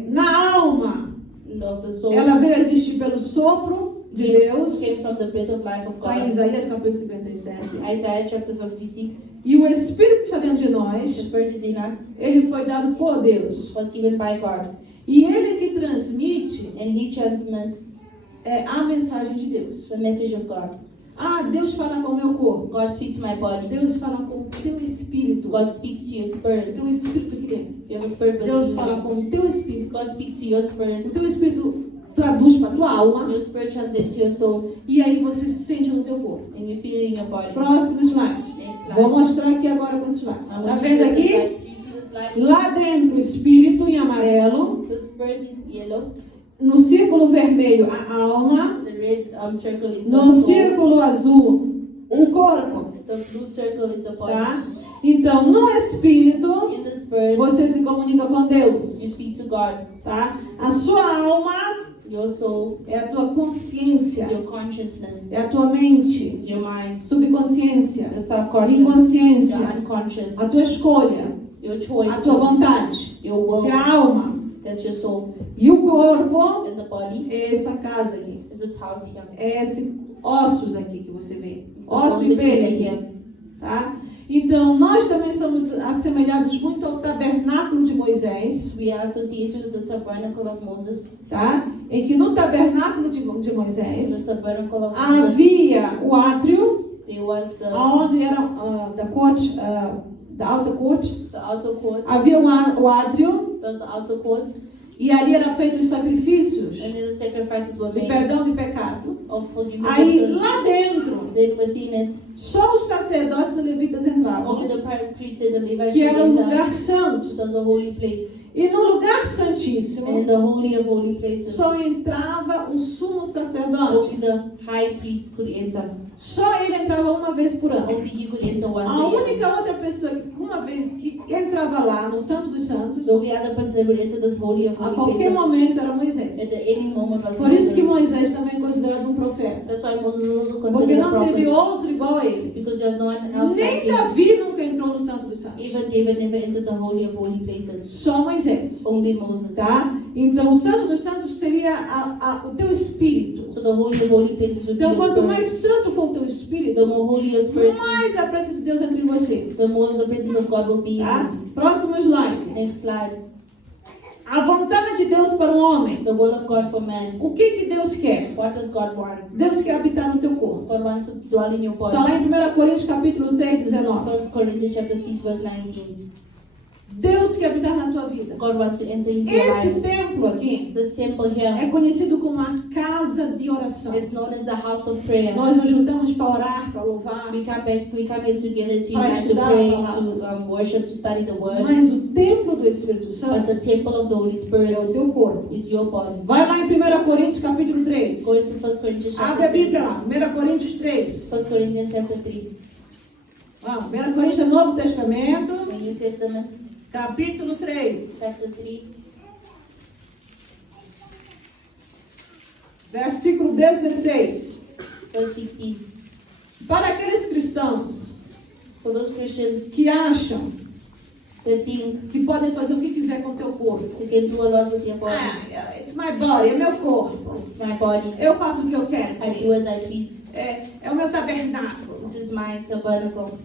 Na alma, of the soul. ela veio existir pelo sopro de Deus. Came from the breath of life of Está em God. Isaías capítulo 57. Isaiah chapter 56. E o Espírito que está dentro de The nós, Spirit is in us, ele foi dado por Deus. was given by God, E ele que transmite and He transmits a mensagem de Deus. the message of God. Ah, Deus fala com o meu corpo. God speaks to my body. Deus fala com o teu espírito. God speaks to your Você spirit. tem um espírito aqui dentro. You have a spirit Deus within fala you. com o teu espírito. God speaks to your O spirit. teu espírito traduz para a tua alma. Your spirit translates to your soul, E aí você se sente no teu corpo. and you feel it in your body. Próximo slide. Next Vou slide. mostrar aqui agora com esse slide. I Tá want you to vendo look at the aqui? slide. Do you see the slide? Lá dentro, o espírito em amarelo. The spirit in yellow. No círculo vermelho, a alma. The red circle is the No soul. círculo azul, o corpo. The blue circle is the body. Tá? Então, no espírito, In the spirit, você se comunica com you Deus. speak to God. Tá? A sua alma Your soul é a tua is consciência. your consciousness. É a tua mente. It's your mind. Subconsciência. Your subconscious. Inconsciência. Your unconscious. A tua escolha. Your A choices. tua vontade. Your will. Se a alma. That's your soul. E o corpo And the body é essa casa aqui. is this house here. É esses ossos aqui que você vê. It's the Osso bones e that you pele see aqui. here. Tá? Então, nós também somos assemelhados muito ao tabernáculo de Moisés, We are associated with the tabernacle of Moses. tá? Em que no tabernáculo de In Moisés the tabernacle of Moses, havia o átrio, there was the onde era da corte, da alta corte, outer court. havia o átrio, There was the outer court. e ali eram feitos os sacrifícios And then the sacrifices were de made perdão de pecado. of forgiveness of Aí sin. lá dentro, Then within it, só os sacerdotes e levitas entravam, only the priest and the Levites que could era um enter. lugar santo. This was a holy place. E no lugar And in santíssimo, the holy of holy places, só entrava o sumo sacerdote. only the high priest could enter. Só ele entrava uma vez por ano. Only he could enter once A a year. única outra pessoa que uma vez que entrava lá no Santo dos Santos, The only other person that would enter this holy of a holy qualquer places momento era at Moisés. any moment was Por isso que Moses. Moisés também é considerado um profeta. That's why Moses was also Porque considered a não teve prophet. outro igual a ele. Because there's no one else like Nem him. Davi nunca entrou no Santo dos Santos. Even David never entered the Holy of Holy Places. Só Moisés. Only Moses. Tá? Então, o Santo dos Santos seria o teu espírito. So the Holy of Holy Places would be Então, your quanto mais spirit. santo for o teu espírito, The more holy your spirit mais is, a presença de Deus entra em você. the more the presence of God will be in Tá? you. Próximo slide. Next slide. A vontade de Deus para o homem. The will of God for man. O que Deus quer? What does God want? Deus quer habitar no teu corpo. God wants to dwell in your body. Só lá em 1 Coríntios capítulo 6, This is 19. 1 Corinthians chapter 6 verse 19. Deus quer habitar na tua vida. God wants to enter into your Esse life. templo aqui This temple é here, conhecido como a casa de oração. it's known as the house of prayer. Nós nos juntamos para orar, para louvar. We come here together to Para unite, to estudar a pray, palavra. to worship, to study the word. Mas o templo do Espírito But Santo the temple of the Holy é o Spirit teu corpo. is your body. Vai lá em 1 Coríntios capítulo 3. Go into 1 Corinthians Abre a chapter 3. Bíblia lá. 1 Coríntios 3. 1 Corinthians chapter 3. Vamos, 1 Coríntios é Novo Testamento, The New Testament, capítulo 3, chapter 3, versículo 16. verse 16. Para aqueles cristãos For those Christians que acham that think que podem fazer o que quiser com o teu corpo. you can do a lot with your body. It's my body, é meu corpo. It's my body. Eu faço o que eu quero. I do as I please. É o meu tabernáculo. This is my tabernacle.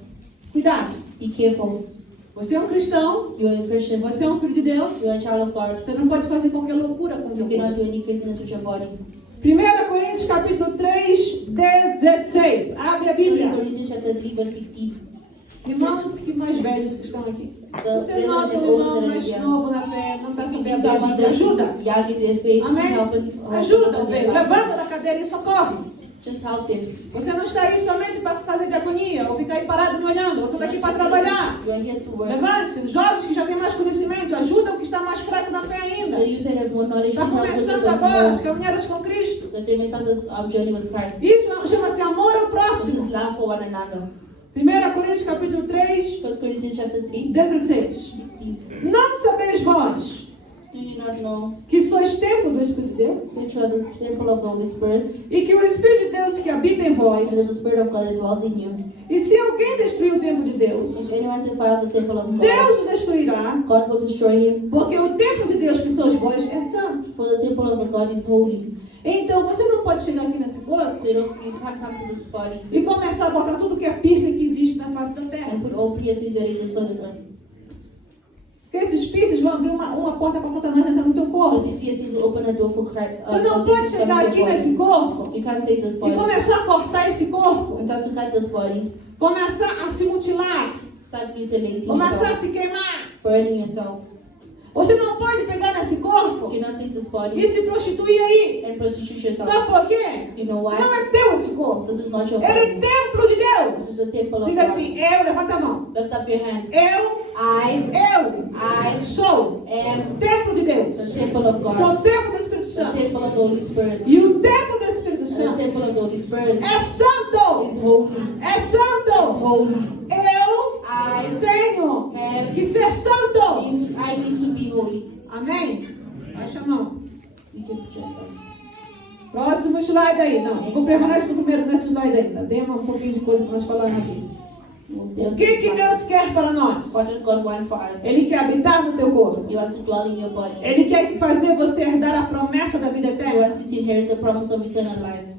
Cuidado. Be careful. Você é um cristão, You are a Christian. você é um filho de Deus. You are a child of God. Você não pode fazer qualquer loucura com o You teu cannot corpo. do any craziness with your body. 1 Coríntios capítulo 3, 16. Abre a 1 Bíblia. Corinthians chapter 3, verse 16. Irmãos que mais velhos que estão aqui. Você brothers nota and um others irmão that are mais young. novo na fé, não está You see sabendo a someone vida. that Ajuda. young in their faith, Amém? help Ajuda, them. velho. Levanta da cadeira e socorre. Just help them. Você não está aí somente para fazer diaconia ou ficar aí parado me olhando. Você está aqui para trabalhar. You are here to work. Levante-se. Os jovens que já têm mais conhecimento, ajuda o que está mais fraco na fé ainda. The youth that have more knowledge, Está please help us começando to agora as know caminhadas com Cristo. that they may start this journey with Christ. Isso chama-se amor ao This próximo. is love for one another. 1 Coríntios capítulo 3, 1 Corinthians chapter 3, 16. 16. Não sabeis vós Do you not know que sois templo do Espírito de Deus? that you are the temple of the Holy Spirit, E que o Espírito de Deus que habita em vós. and that the Spirit of God that dwells in you? E se alguém destruir o templo de Deus, If anyone defiles the temple of God, Deus o destruirá. God will destroy him. Porque o templo de Deus que sois vós é santo. For the temple of God is holy. Então você não pode chegar aqui nesse corpo So you can't come to this body e começar a botar tudo que é piercing que existe na face da terra. and put all piercings that exist on this earth. Porque esses piercings vão abrir uma porta para Satanás entrar no teu corpo. Because these piercings will open a door for Christ. Você não for pode Satan to chegar come aqui to your nesse body. corpo You can't take this e body começar a cortar esse corpo, and start to cut this body. começar a se mutilar, Start mutilating começar a yourself, se queimar. burning yourself. Você não pode pegar nesse corpo You cannot take this e body se prostituir aí. and prostitute yourself. Sabe por quê? You know Não why? é teu esse corpo. This is not your Ele é body. templo de This Deus. is the temple of Diga God. assim, eu, levanta a mão. Lift up your hand. Eu sou am templo de Deus. the temple of God. Sou templo do Espírito The Santo. temple of the Holy Spirit. E o templo do Espírito The Santo temple of the Holy Spirit é santo. is holy. É Is santo. holy. Eu I tenho que ser santo. need to be holy. Amém? Baixa a mão. You can put your hand down. Próximo slide aí. Não, vou permanecer no primeiro nesse slide ainda. Dê um pouquinho de coisa para nós falarmos aqui. We'll stay on O que this que one. Deus quer para nós? What does God want for us? Ele quer habitar no teu corpo. He wants to dwell in your body. Ele quer fazer você herdar a promessa da vida He eterna. wants you to inherit the promise of eternal life.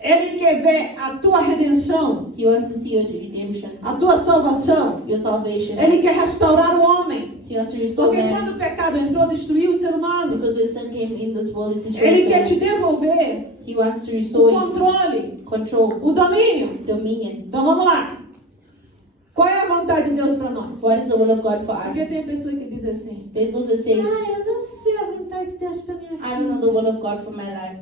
Ele quer ver a tua redenção, He wants to see your redemption, a tua salvação. your salvation. Ele quer restaurar o homem. He wants to restore Porque man. quando o pecado entrou, destruiu o ser humano. Because when sin came in this world, it destroyed Ele quer te man. devolver He wants to o restore you, controle, control, o domínio. dominion. Então vamos lá. Qual é a vontade de Deus para nós? What is the will of God for Porque us? tem pessoa que diz assim: There's those that say, eu não sei a vontade de Deus para minha I don't vida. know the will of God for my life.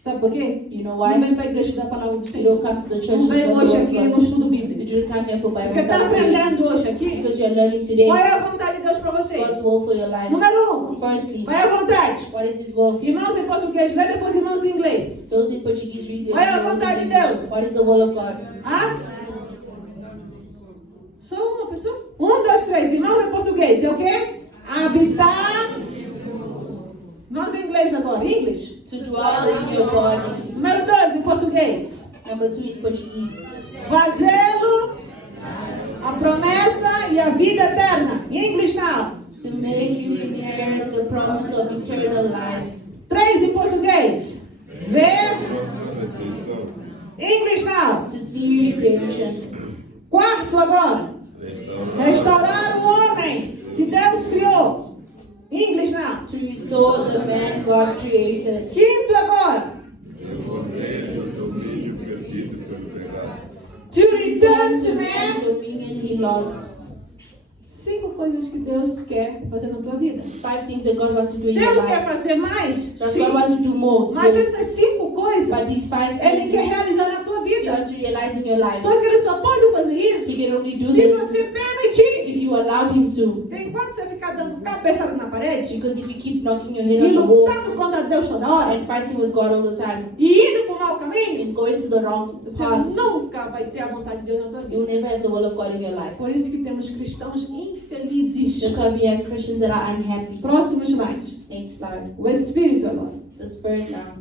Sabe por quê? You know Não why? vem para a igreja estudar a palavra do You Senhor. don't come to the church Não to vem learn hoje the aqui word no of God. estudo You bíblico. didn't come here for Bible Porque está study today. aprendendo hoje aqui. Because you are learning today Qual é a vontade de Deus para você? God's will for your life. Número 1. Firstly, Qual é a vontade? what is His will? Irmãos em português, lê depois irmãos em inglês. Those in Portuguese read Qual é a the vontade de English. Deus? What is the will of God? Ah? Só uma pessoa? 1, 2, 3. Irmãos em português, é o quê? Habitar. Irmãos em inglês agora. English. To dwell in your body. Número 2, em português. Number 2 in Portuguese. Fazê-lo A promessa e a vida eterna. English now. To make you inherit the promise of eternal life. 3 em português. Ver. English now. To see redemption. 4 agora. Restaurar o homem que Deus criou. English now. To restore the man God created. 5 agora. To return to man. The dominion he lost. 5 coisas que Deus quer fazer na tua vida. 5 things that God wants to do in your Deus quer life. fazer mais? Does Sim. God want to do more? Mas Yes. essas 5 coisas, But these 5 Ele quer things realizar na tua He vida. wants to realize in your life. Só que Ele só pode fazer isso He can only do se this você permitir. if you allow him to. Enquanto você ficar dando cabeçada na parede Because if you keep knocking your e head on the wall lutando contra Deus toda hora and fighting with God all the time e indo para o mau caminho, and going to the wrong você path, nunca vai ter a vontade de Deus na tua vida. you'll never have the will of God in your life. Por isso que temos cristãos infelizes. That's why we have Christians that are unhappy. Próximo slide. Next slide. O Espírito agora. The Spirit now.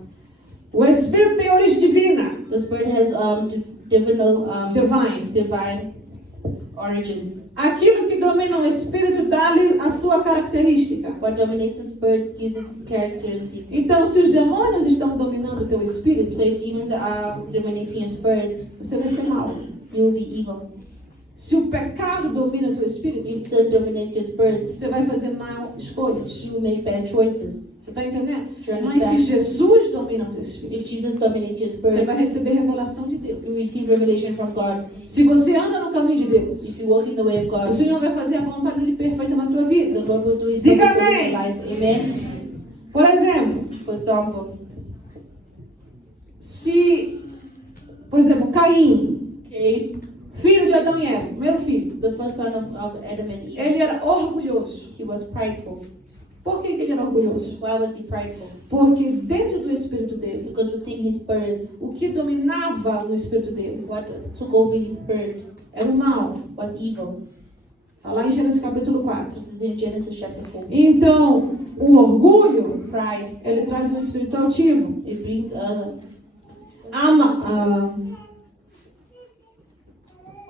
O Espírito tem origem divina. The Spirit has divine origin. Aquilo que domina o Espírito dá-lhe a sua característica. What dominates the Spirit gives it its characteristic. Então, se os demônios estão dominando o teu espírito, So if demons are dominating your spirit, você vai ser mau. you will be evil. Se o pecado domina o teu espírito, If sin dominates your spirit, você vai fazer mal escolhas. you will make bad choices. Você está entendendo? Do you Mas se understand? Jesus domina o teu espírito, If Jesus dominates your você vai spirit, receber revelação de Deus. you receive revelation from God. Se você anda no caminho de Deus, If you walk in the way of o God, Senhor vai fazer a vontade dele perfeita na tua the vida. Lord will do His Diga perfect will in amém. your life. Amen. Por exemplo, For example, se, por exemplo, Caim, Cain, filho de Adão e Eva, primeiro filho, the first son of Adam and Eve, ele era orgulhoso. he was prideful. Por que ele era orgulhoso? Why was he prideful? Porque dentro do espírito dele, Because within his spirit, o que dominava no espírito dele what took over his spirit era o mal. was evil. Está lá em Gênesis capítulo 4. This is in Genesis chapter 4. Então, o orgulho, Pride, ele traz um espírito altivo. it brings a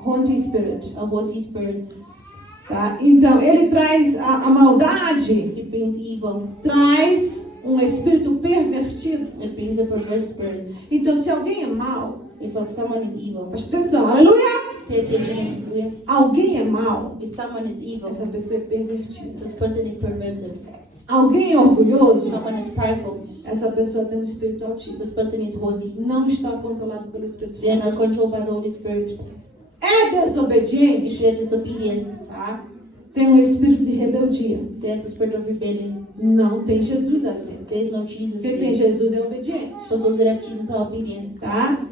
Haughty spirit. haughty spirit. Tá? Então, ele traz a maldade, It brings evil. traz um espírito pervertido. It brings a perverse spirit. Então, se alguém é mau, If someone is evil, presta atenção, aleluia! pay attention. Hallelujah. Alguém é mau, If someone is evil, essa pessoa é pervertida. this person is perverted. Alguém é orgulhoso, Someone is prideful, essa pessoa tem um espírito altivo. this person is haughty. Não está controlado pelo Espírito They are Santo. not controlled by the Holy Spirit. É If desobediente, they are disobedient, tá? Tem um espírito de rebeldia. they have the spirit of rebellion. Não tem Jesus ali dentro. There is no Jesus. Quem tem There. Jesus é obediente, Because those that have Jesus are obedient. tá?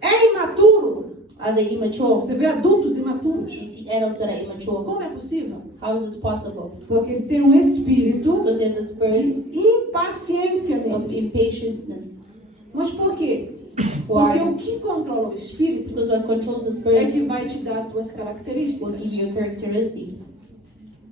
É imaturo. Are they immature? Você vê adultos imaturos. You see adults that are immature. Como é possível? How is this possible? Porque ele tem um espírito Because they have the spirit de impaciência of neles. impatience. Mas por quê? Porque o que controla o espírito Because what controls the é que spirit vai te dar as tuas will características. give you characteristics.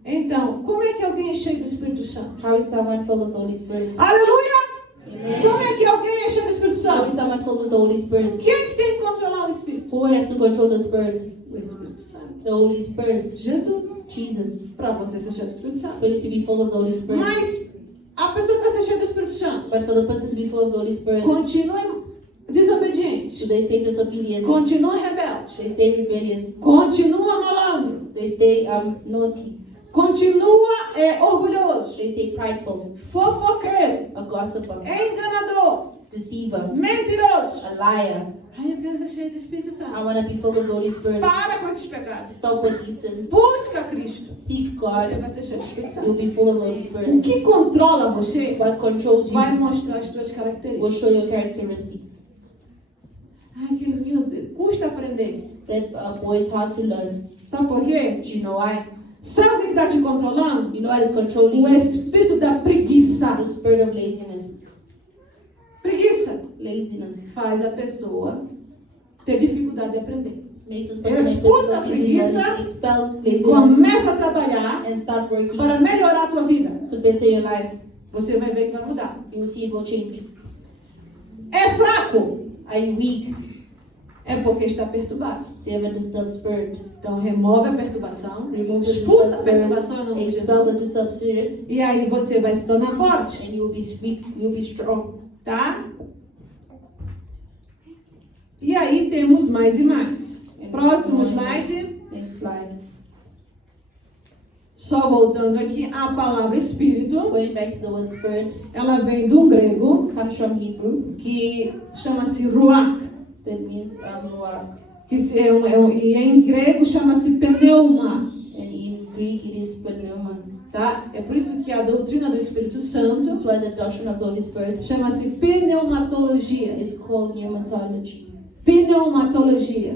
Então, como é que alguém é cheio do Espírito Santo? How is someone full of the Holy Spirit? Aleluia! Amen. Como é que alguém é cheio do Espírito How is Santo? someone full of the Holy Spirit? Quem é que tem que controlar o Espírito? Who has to control the Spirit? O Espírito Santo. The Holy Spirit. Jesus. Jesus. Para você ser cheio do Espírito Santo. For you to be full of the Holy Spirit. Mas a pessoa que vai ser cheia do Espírito Santo But for the person to be full of the Holy Spirit, continua desobediente, should they stay disobedient? continua rebelde, They stay rebellious. continua malandro, They stay naughty. continua orgulhoso, They stay prideful. fofoqueiro, A gossiper. enganador, Deceiver. mentiroso. A liar. Ai, eu quero ser cheio do Espírito I Santo. want to be full of the Holy Spirit. Para com esses pecados. Stop with these sins. Busca Cristo. Seek Você God. vai ser cheio do Espírito You'll Santo. be full of the Holy O Spirit. que controla você What controls vai you mostrar as tuas will características. show your characteristics. Ai, que lindo. Custa aprender. That boy, it's hard to learn. Sabe por quê? Do you know why? Sabe o que está te controlando? You know what is controlling O you? espírito da preguiça. The spirit of laziness. Preguiça Laziness faz a pessoa ter dificuldade de aprender. makes us person have Expulsa a difficulties in preguiça. learning. Expel E laziness começa a trabalhar and start working para melhorar a tua vida. to better your life. Você vai ver que vai mudar. You will see it will change. É fraco. Are you weak? É porque está perturbado. They have a disturbed spirit. Então remove a perturbação, Remove the expulsa a disturbed perturbação em spirit, nome de expel the Jesus. disturbed spirit, E aí você vai se tornar forte, and you will be weak, you will be strong. tá? E aí temos mais e mais. Próximo slide. Next slide. Só voltando aqui, a palavra espírito, Going back to the word spirit, ela vem do grego, comes from Hebrew, que chama-se ruach, that means ruach. que e em grego chama-se pneuma, And in Greek it is pneuma. tá? É por isso que a doutrina do Espírito Santo That's why the doctrine of the Holy Spirit chama-se pneumatologia. is called pneumatology. Pneumatologia.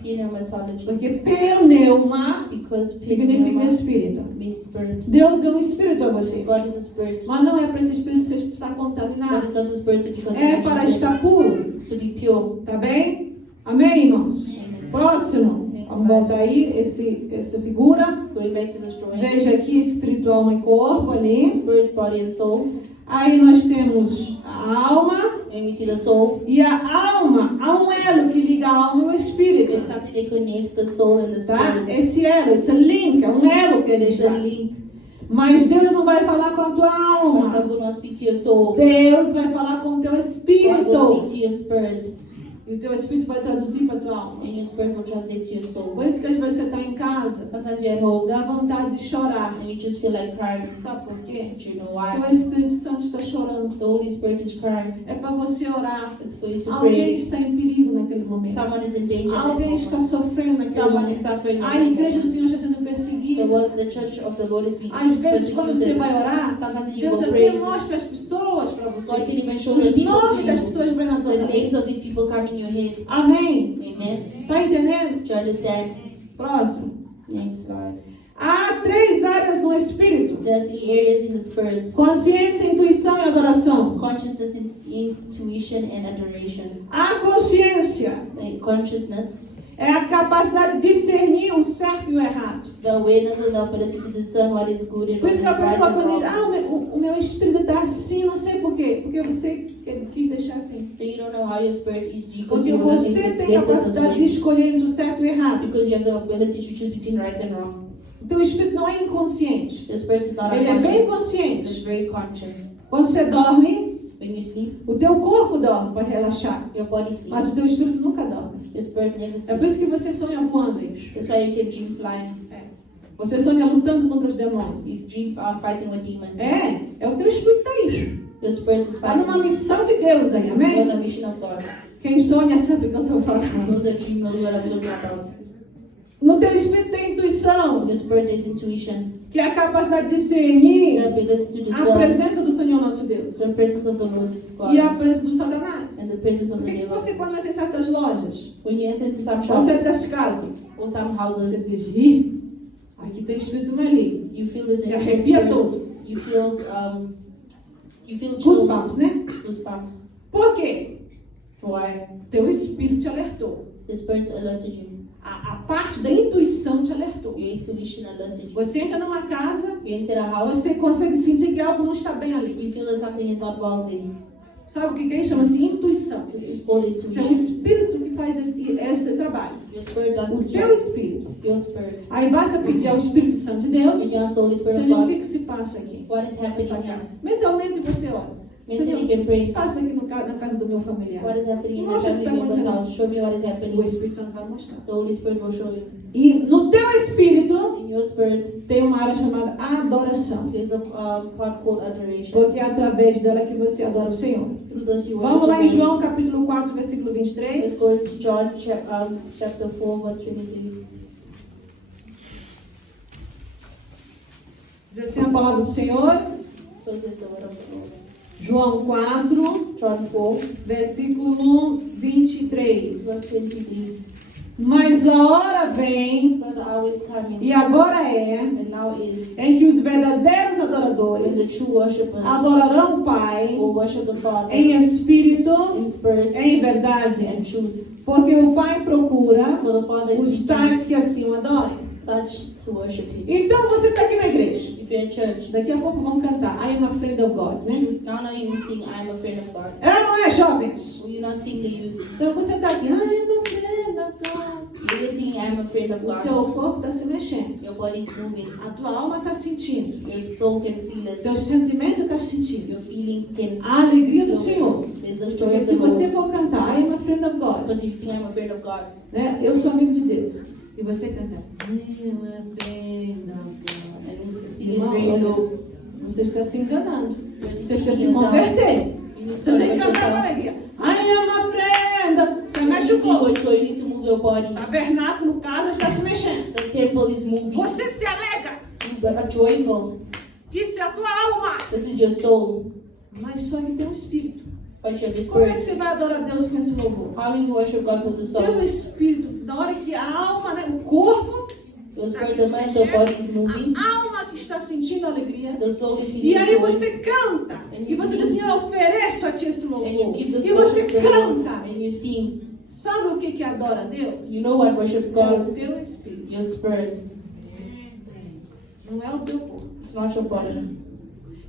Pneumatology. Porque pneuma Because significa pneuma espírito. means spirit. Deus deu um espírito a você. God is a spirit. Mas não é para esse espírito você estar God contaminado. is not the spirit to be É para contaminated. estar puro. To be pure. Tá bem? Amém, irmãos? Amen. Próximo. Vamos voltar aí. Essa figura. Going back to the drawing. Veja aqui espiritual e corpo ali. Spirit, body, and soul. Aí nós temos a alma. And we see the soul. E a alma, há um elo que liga a alma e o espírito. There's something that connects the soul and the Tá? spirit. Esse elo, esse link, é um elo que ele There's a está. link. Mas Deus não vai falar com a tua God alma. will not speak to your soul. Deus vai falar com o teu God will espírito. speak to your spirit. E o teu espírito vai traduzir para a tua alma. And your spirit will translate to your soul. Por isso que às vezes você está em casa, Sometimes you're at home dá vontade de chorar. and you just feel like crying. Sabe por quê? But you know Porque o why? Espírito Santo está chorando. The Holy Spirit is crying. É para você orar. It's for you to Alguém pray. está em perigo naquele momento. Someone is in danger at that Alguém está moment. sofrendo naquele Someone is momento. suffering at A that igreja do moment. Senhor está sendo perseguida. The church of the Lord is being Às vezes, quando você persecuted. vai orar, Sometimes you Deus will até pray. mostra as pessoas para God você. can even show the Os people to nomes das you. pessoas vêm na tua The names cabeça. of these people come in your head. Amém? Amen. Tá entendendo? Do you understand? Próximo. Next slide. Há 3 áreas no espírito: There are 3 areas in the spirit: consciência, intuição e adoração. consciousness, intuition, and adoration. A consciência The consciousness, é a capacidade de discernir o certo e o errado. the awareness and the ability to discern what is good and Por what isso is que a right pessoa and quando diz, wrong. o meu espírito está assim, não sei por quê. Porque você quis deixar assim. So you don't know how your spirit is because Porque you know você that tem capacidade de escolher entre o certo e o errado. because you have the ability to choose between right and wrong. O teu espírito não é inconsciente. The spirit is not Ele é bem unconscious. It's consciente. very conscious. Quando você dorme, When you sleep, o teu corpo dorme para relaxar. your body Mas sleeps. o teu espírito nunca dorme. Your spirit never É sleeps. por isso que você sonha voando. Aí. That's why you can dream flying. Você sonha lutando contra os demônios. You dream fighting with demons. É o teu espírito aí. Your spirit is Está numa fighting. missão de Deus aí, You're on amém? a mission of God. Quem sonha sabe o que eu estou falando. Those that dream know what I'm talking about. No teu espírito tem intuição, Your spirit is intuition. que é a capacidade de The discernir ability to a discern presença do Senhor nosso Deus the presence of the Lord e a God presença do Satanás. and the presence of Por the que que devil. você, quando entra em certas lojas, When you enter into some ou shops certas casas, or some você houses, diz, ih, aqui tem espírito maligno. you feel this Se intense arrepia spirit. todo. You feel chills. Goosebumps, né? Goosebumps. Por quê? Why? Teu espírito te alertou. The spirit alerted you. A parte da intuição te alertou. Your intuition alerted you. Você entra numa casa, You enter a house, você consegue sentir que algo não está bem ali. you feel that something is not well there. Sabe o que é isso? Chama-se intuição. This is called Isso é o intuition. espírito que faz esse trabalho. Your spirit does O this teu job. espírito. Your spirit. Aí basta pedir ao Espírito Santo de Deus, When you ask the Holy Spirit of Senhor, o God, que se passa aqui? what is happening here? Mentalmente você ora. Mentally Senhor, you can o que pray. se passa aqui na casa do meu familiar? What is happening in my Mostra o que family está member's acontecendo. house? Show me what is O happening. Espírito Santo vai mostrar. The Holy Spirit will show you. E no teu espírito In your spirit, tem uma área chamada adoração. there's a part called adoration. Porque é através dela que você adora o Senhor. Through this you worship Vamos lá em the Lord. João capítulo 4, versículo Let's 23. go to John chapter 4, verse 23. Diz assim a palavra do Senhor. So says the word of the Lord. João 4, John 4, versículo 23. verse 23. Mas a hora vem, For the hour is coming, e agora é, and now is, em que os verdadeiros when the adoradores true worshippers adorarão o Pai will worship the Father em espírito, in spirit em verdade. and truth. Porque o Pai procura For the Father is os seeking tais que assim o adorem. such to worship Him. Então você está aqui na igreja. If you're at church, Daqui a pouco vamos cantar I am a friend of God, né? now you sing, I am a friend of God. É ou não é, jovens? Will you not sing the youth? Então você está aqui, I am a friend I'm a friend of O teu God. corpo está se mexendo. Your body is moving. A tua alma está sentindo. Your soul can feel it. Teu sentimento está sentindo. Your feelings can A alegria do feel Senhor. it. There's the joy Porque of se the você Lord. for cantar, I am a friend of God, Because if you sing, I'm a friend of God. né? Eu sou amigo de Deus. E você canta, I am a friend of God. And you sing it Irmão, very olha, low. você está se enganando. You're Você precisa se deceiving yourself. converter. You need to Você tem que convert cantar com yourself. alegria. I am a friend. Você You mexe need o to sing corpo. with joy. You need to move your body. O tabernáculo, casa, está se mexendo. The temple is moving. Você se alegra. You are joyful. Isso é a tua alma. This is your soul. Mas só que tem um espírito. But you have the Como é que spirit. você vai adorar a Deus com esse louvor? How will you worship God with the Tem um soul? espírito. Na hora que a alma, né, o corpo, Your spirit, the mind, the body is moving. a alma que está sentindo alegria. The soul is E feeling aí joy. você canta. E você diz assim, eu ofereço a ti esse And you louvor. give the E você spirit to the Lord. canta. And you sing. Sabe o que adora a Deus? You know what worships É o God? teu espírito. Your spirit. Não é o teu corpo. It's not your body.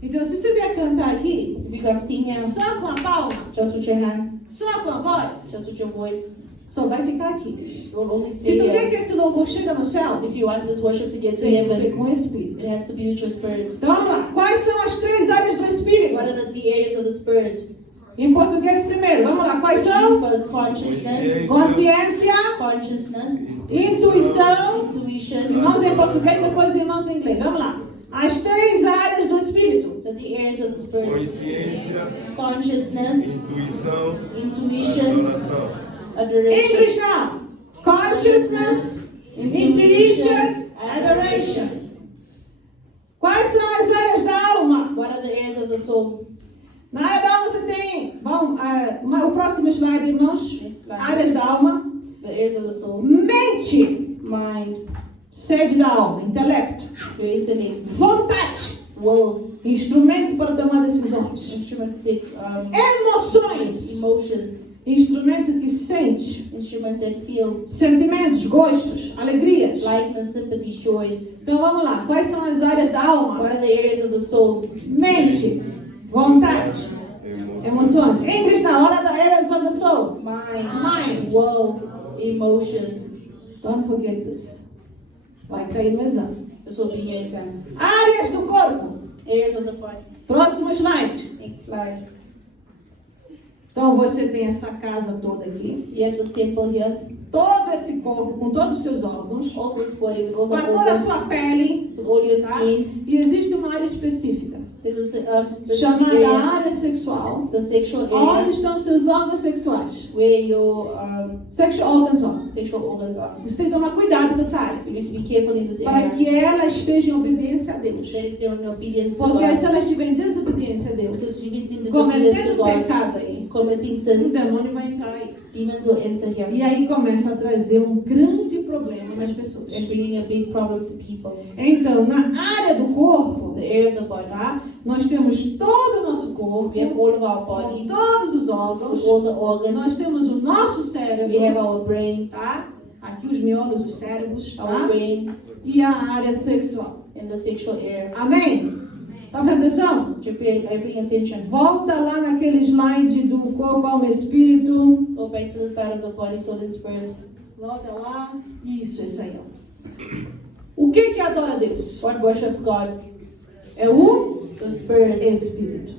Então, se você vier cantar aqui, If you come sing here, só com a palma, just with your hands, só com a voz, just with your voice, só vai ficar aqui. you will only Se stay tu quer here. que esse louvor chegue no céu, If you want this worship to get to tem que ser heaven, com o espírito. it has to be with your spirit. Então, vamos lá. Quais são as 3 áreas do espírito? What are the 3 areas of the spirit? Em português primeiro. Vamos lá. Quais Which são? is first consciousness, Consciência, consciousness, intuição. intuition, Irmãos em português, depois irmãos em inglês. Vamos lá. As 3 áreas do espírito. the 3 areas of the spirit. Consciência, Consciousness, intuição, intuition, adoração. Em adoration. cristão, consciousness, intuition, adoration. Quais são as áreas da alma? What are the areas of the soul? Na área da alma você tem, o próximo slide, irmãos. Next slide. Áreas da alma. The areas of the soul. Mente, Mind, sede da alma, intelecto. your intellect, Vontade, will, instrumento para tomar decisões. instrument to take Emoções, emotions, instrumento que sente. instrument that feels Sentimentos, gostos, alegrias. lightness, sympathies, joys. Então vamos lá, quais são as áreas da alma? What are the areas of the soul? Mente, vontade, emoções. Em cristão, hora da areas of the soul. Mind, will, emotions. Don't forget this. Vai cair no exame. This will be your exam. Áreas do corpo. Areas of the body. Próximo slide. Next slide. Então você tem essa casa toda aqui. You have the temple here. Todo esse corpo com todos os seus órgãos. All this body with all Com the toda a organs, sua pele. with all your Tá? skin. E existe uma área específica. There's a specific Chamada area, área sexual. the sexual Onde area, estão seus órgãos sexuais. where your Sexual organs are. sexual organs are. Você tem que tomar cuidado nessa área. You need to be careful in this Para area. que ela esteja em obediência a Deus. That it's in obedience to Porque se God. ela estiver em desobediência a Deus, Because if it's in disobedience to cometendo God, pecado aí, committing o sins, demônio vai entrar aí. demons will enter E here aí começa a trazer um grande problema nas pessoas. and bringing a big problem to people. Então, na área do corpo, The area of the body, tá? Nós temos todo o nosso corpo, we have all of our com body, todos os órgãos. with all the organs. Nós temos o nosso We have cérebro, our brain, tá? Aqui os miolos, os cérebros, our tá? brain, E a área sexual. and the sexual area. Amém? Tá prestando atenção? Are you paying attention? Volta lá naquele slide do corpo, alma e espírito. Go back to the side of the body, soul, and spirit. Volta lá. Isso, esse aí, ó. O que adora a Deus? What worships God? É o The spirit. Espírito.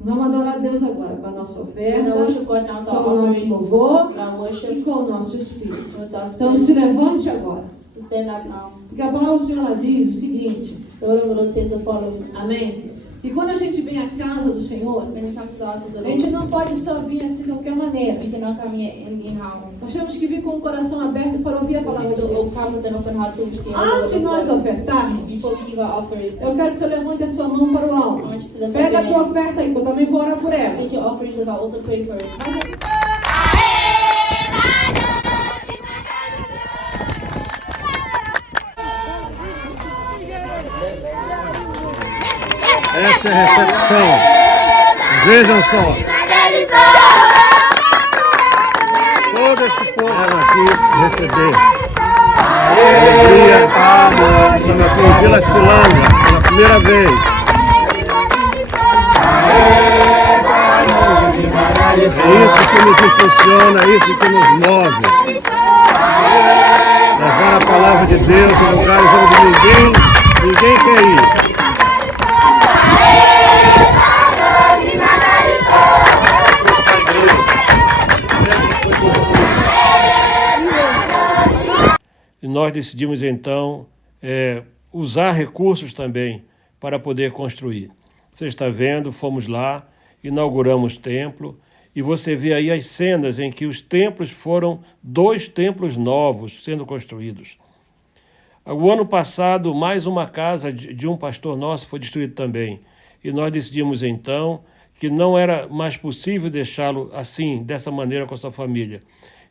Vamos adorar a Deus agora com a nossa We're oferta, going to worship God now with com our o nosso offerings, louvor with our e worship, com o nosso Espírito. with our Então spirit. se levante agora. So stand up now. Porque a palavra do Senhor ela diz o seguinte. The word of the Lord says the following. Amém? E quando a gente vem à casa do Senhor, When it comes to the house of the a gente Lord, não pode só vir assim de qualquer maneira. we cannot come here anyhow. Nós temos que vir com o coração aberto para ouvir a We palavra need de to Deus. come with an open heart to receive the word Antes de of nós God. ofertarmos, Before we give our offering, eu quero que você levante a sua mão para o I alto. want you to lift up Pega a your tua hand. oferta aí, que eu também vou orar por ela. Take your offering because I'll also pray for it. Essa é a recepção. Vejam só. Todo esse povo aqui receber. Alegria. Estamos aqui em Vila Silândia pela primeira vez. É isso que nos impulsiona, é isso que nos move. levar a palavra de Deus em lugares onde ninguém quer ir. E nós decidimos então usar recursos também para poder construir. Você está vendo, fomos lá, inauguramos templo, e você vê aí as cenas em que os templos foram 2 templos novos sendo construídos. O ano passado, mais uma casa de um pastor nosso foi destruída também. E nós decidimos então que não era mais possível deixá-lo assim, dessa maneira com a sua família.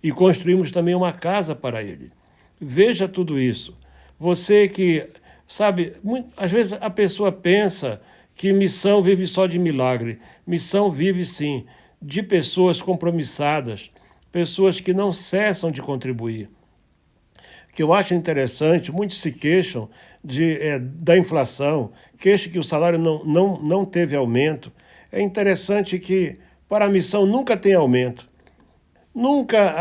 E construímos também uma casa para ele. Veja tudo isso. Você que, sabe, às vezes a pessoa pensa que missão vive só de milagre. Missão vive, sim, de pessoas compromissadas, pessoas que não cessam de contribuir. O que eu acho interessante, muitos se queixam da inflação, queixam que o salário não teve aumento. É interessante que para a missão nunca tem aumento. Nunca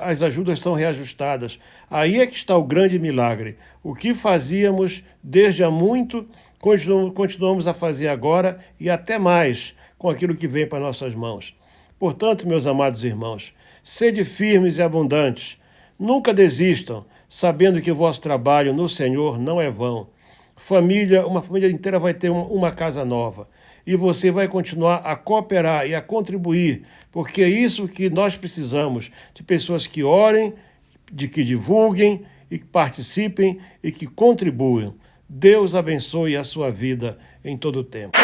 as ajudas são reajustadas. Aí é que está o grande milagre. O que fazíamos desde há muito, continuamos a fazer agora e até mais com aquilo que vem para nossas mãos. Portanto, meus amados irmãos, sede firmes e abundantes. Nunca desistam, sabendo que o vosso trabalho no Senhor não é vão. Uma família inteira vai ter uma casa nova. E você vai continuar a cooperar e a contribuir, porque é isso que nós precisamos, de pessoas que orem, de que divulguem, e que participem e que contribuam. Deus abençoe a sua vida em todo o tempo.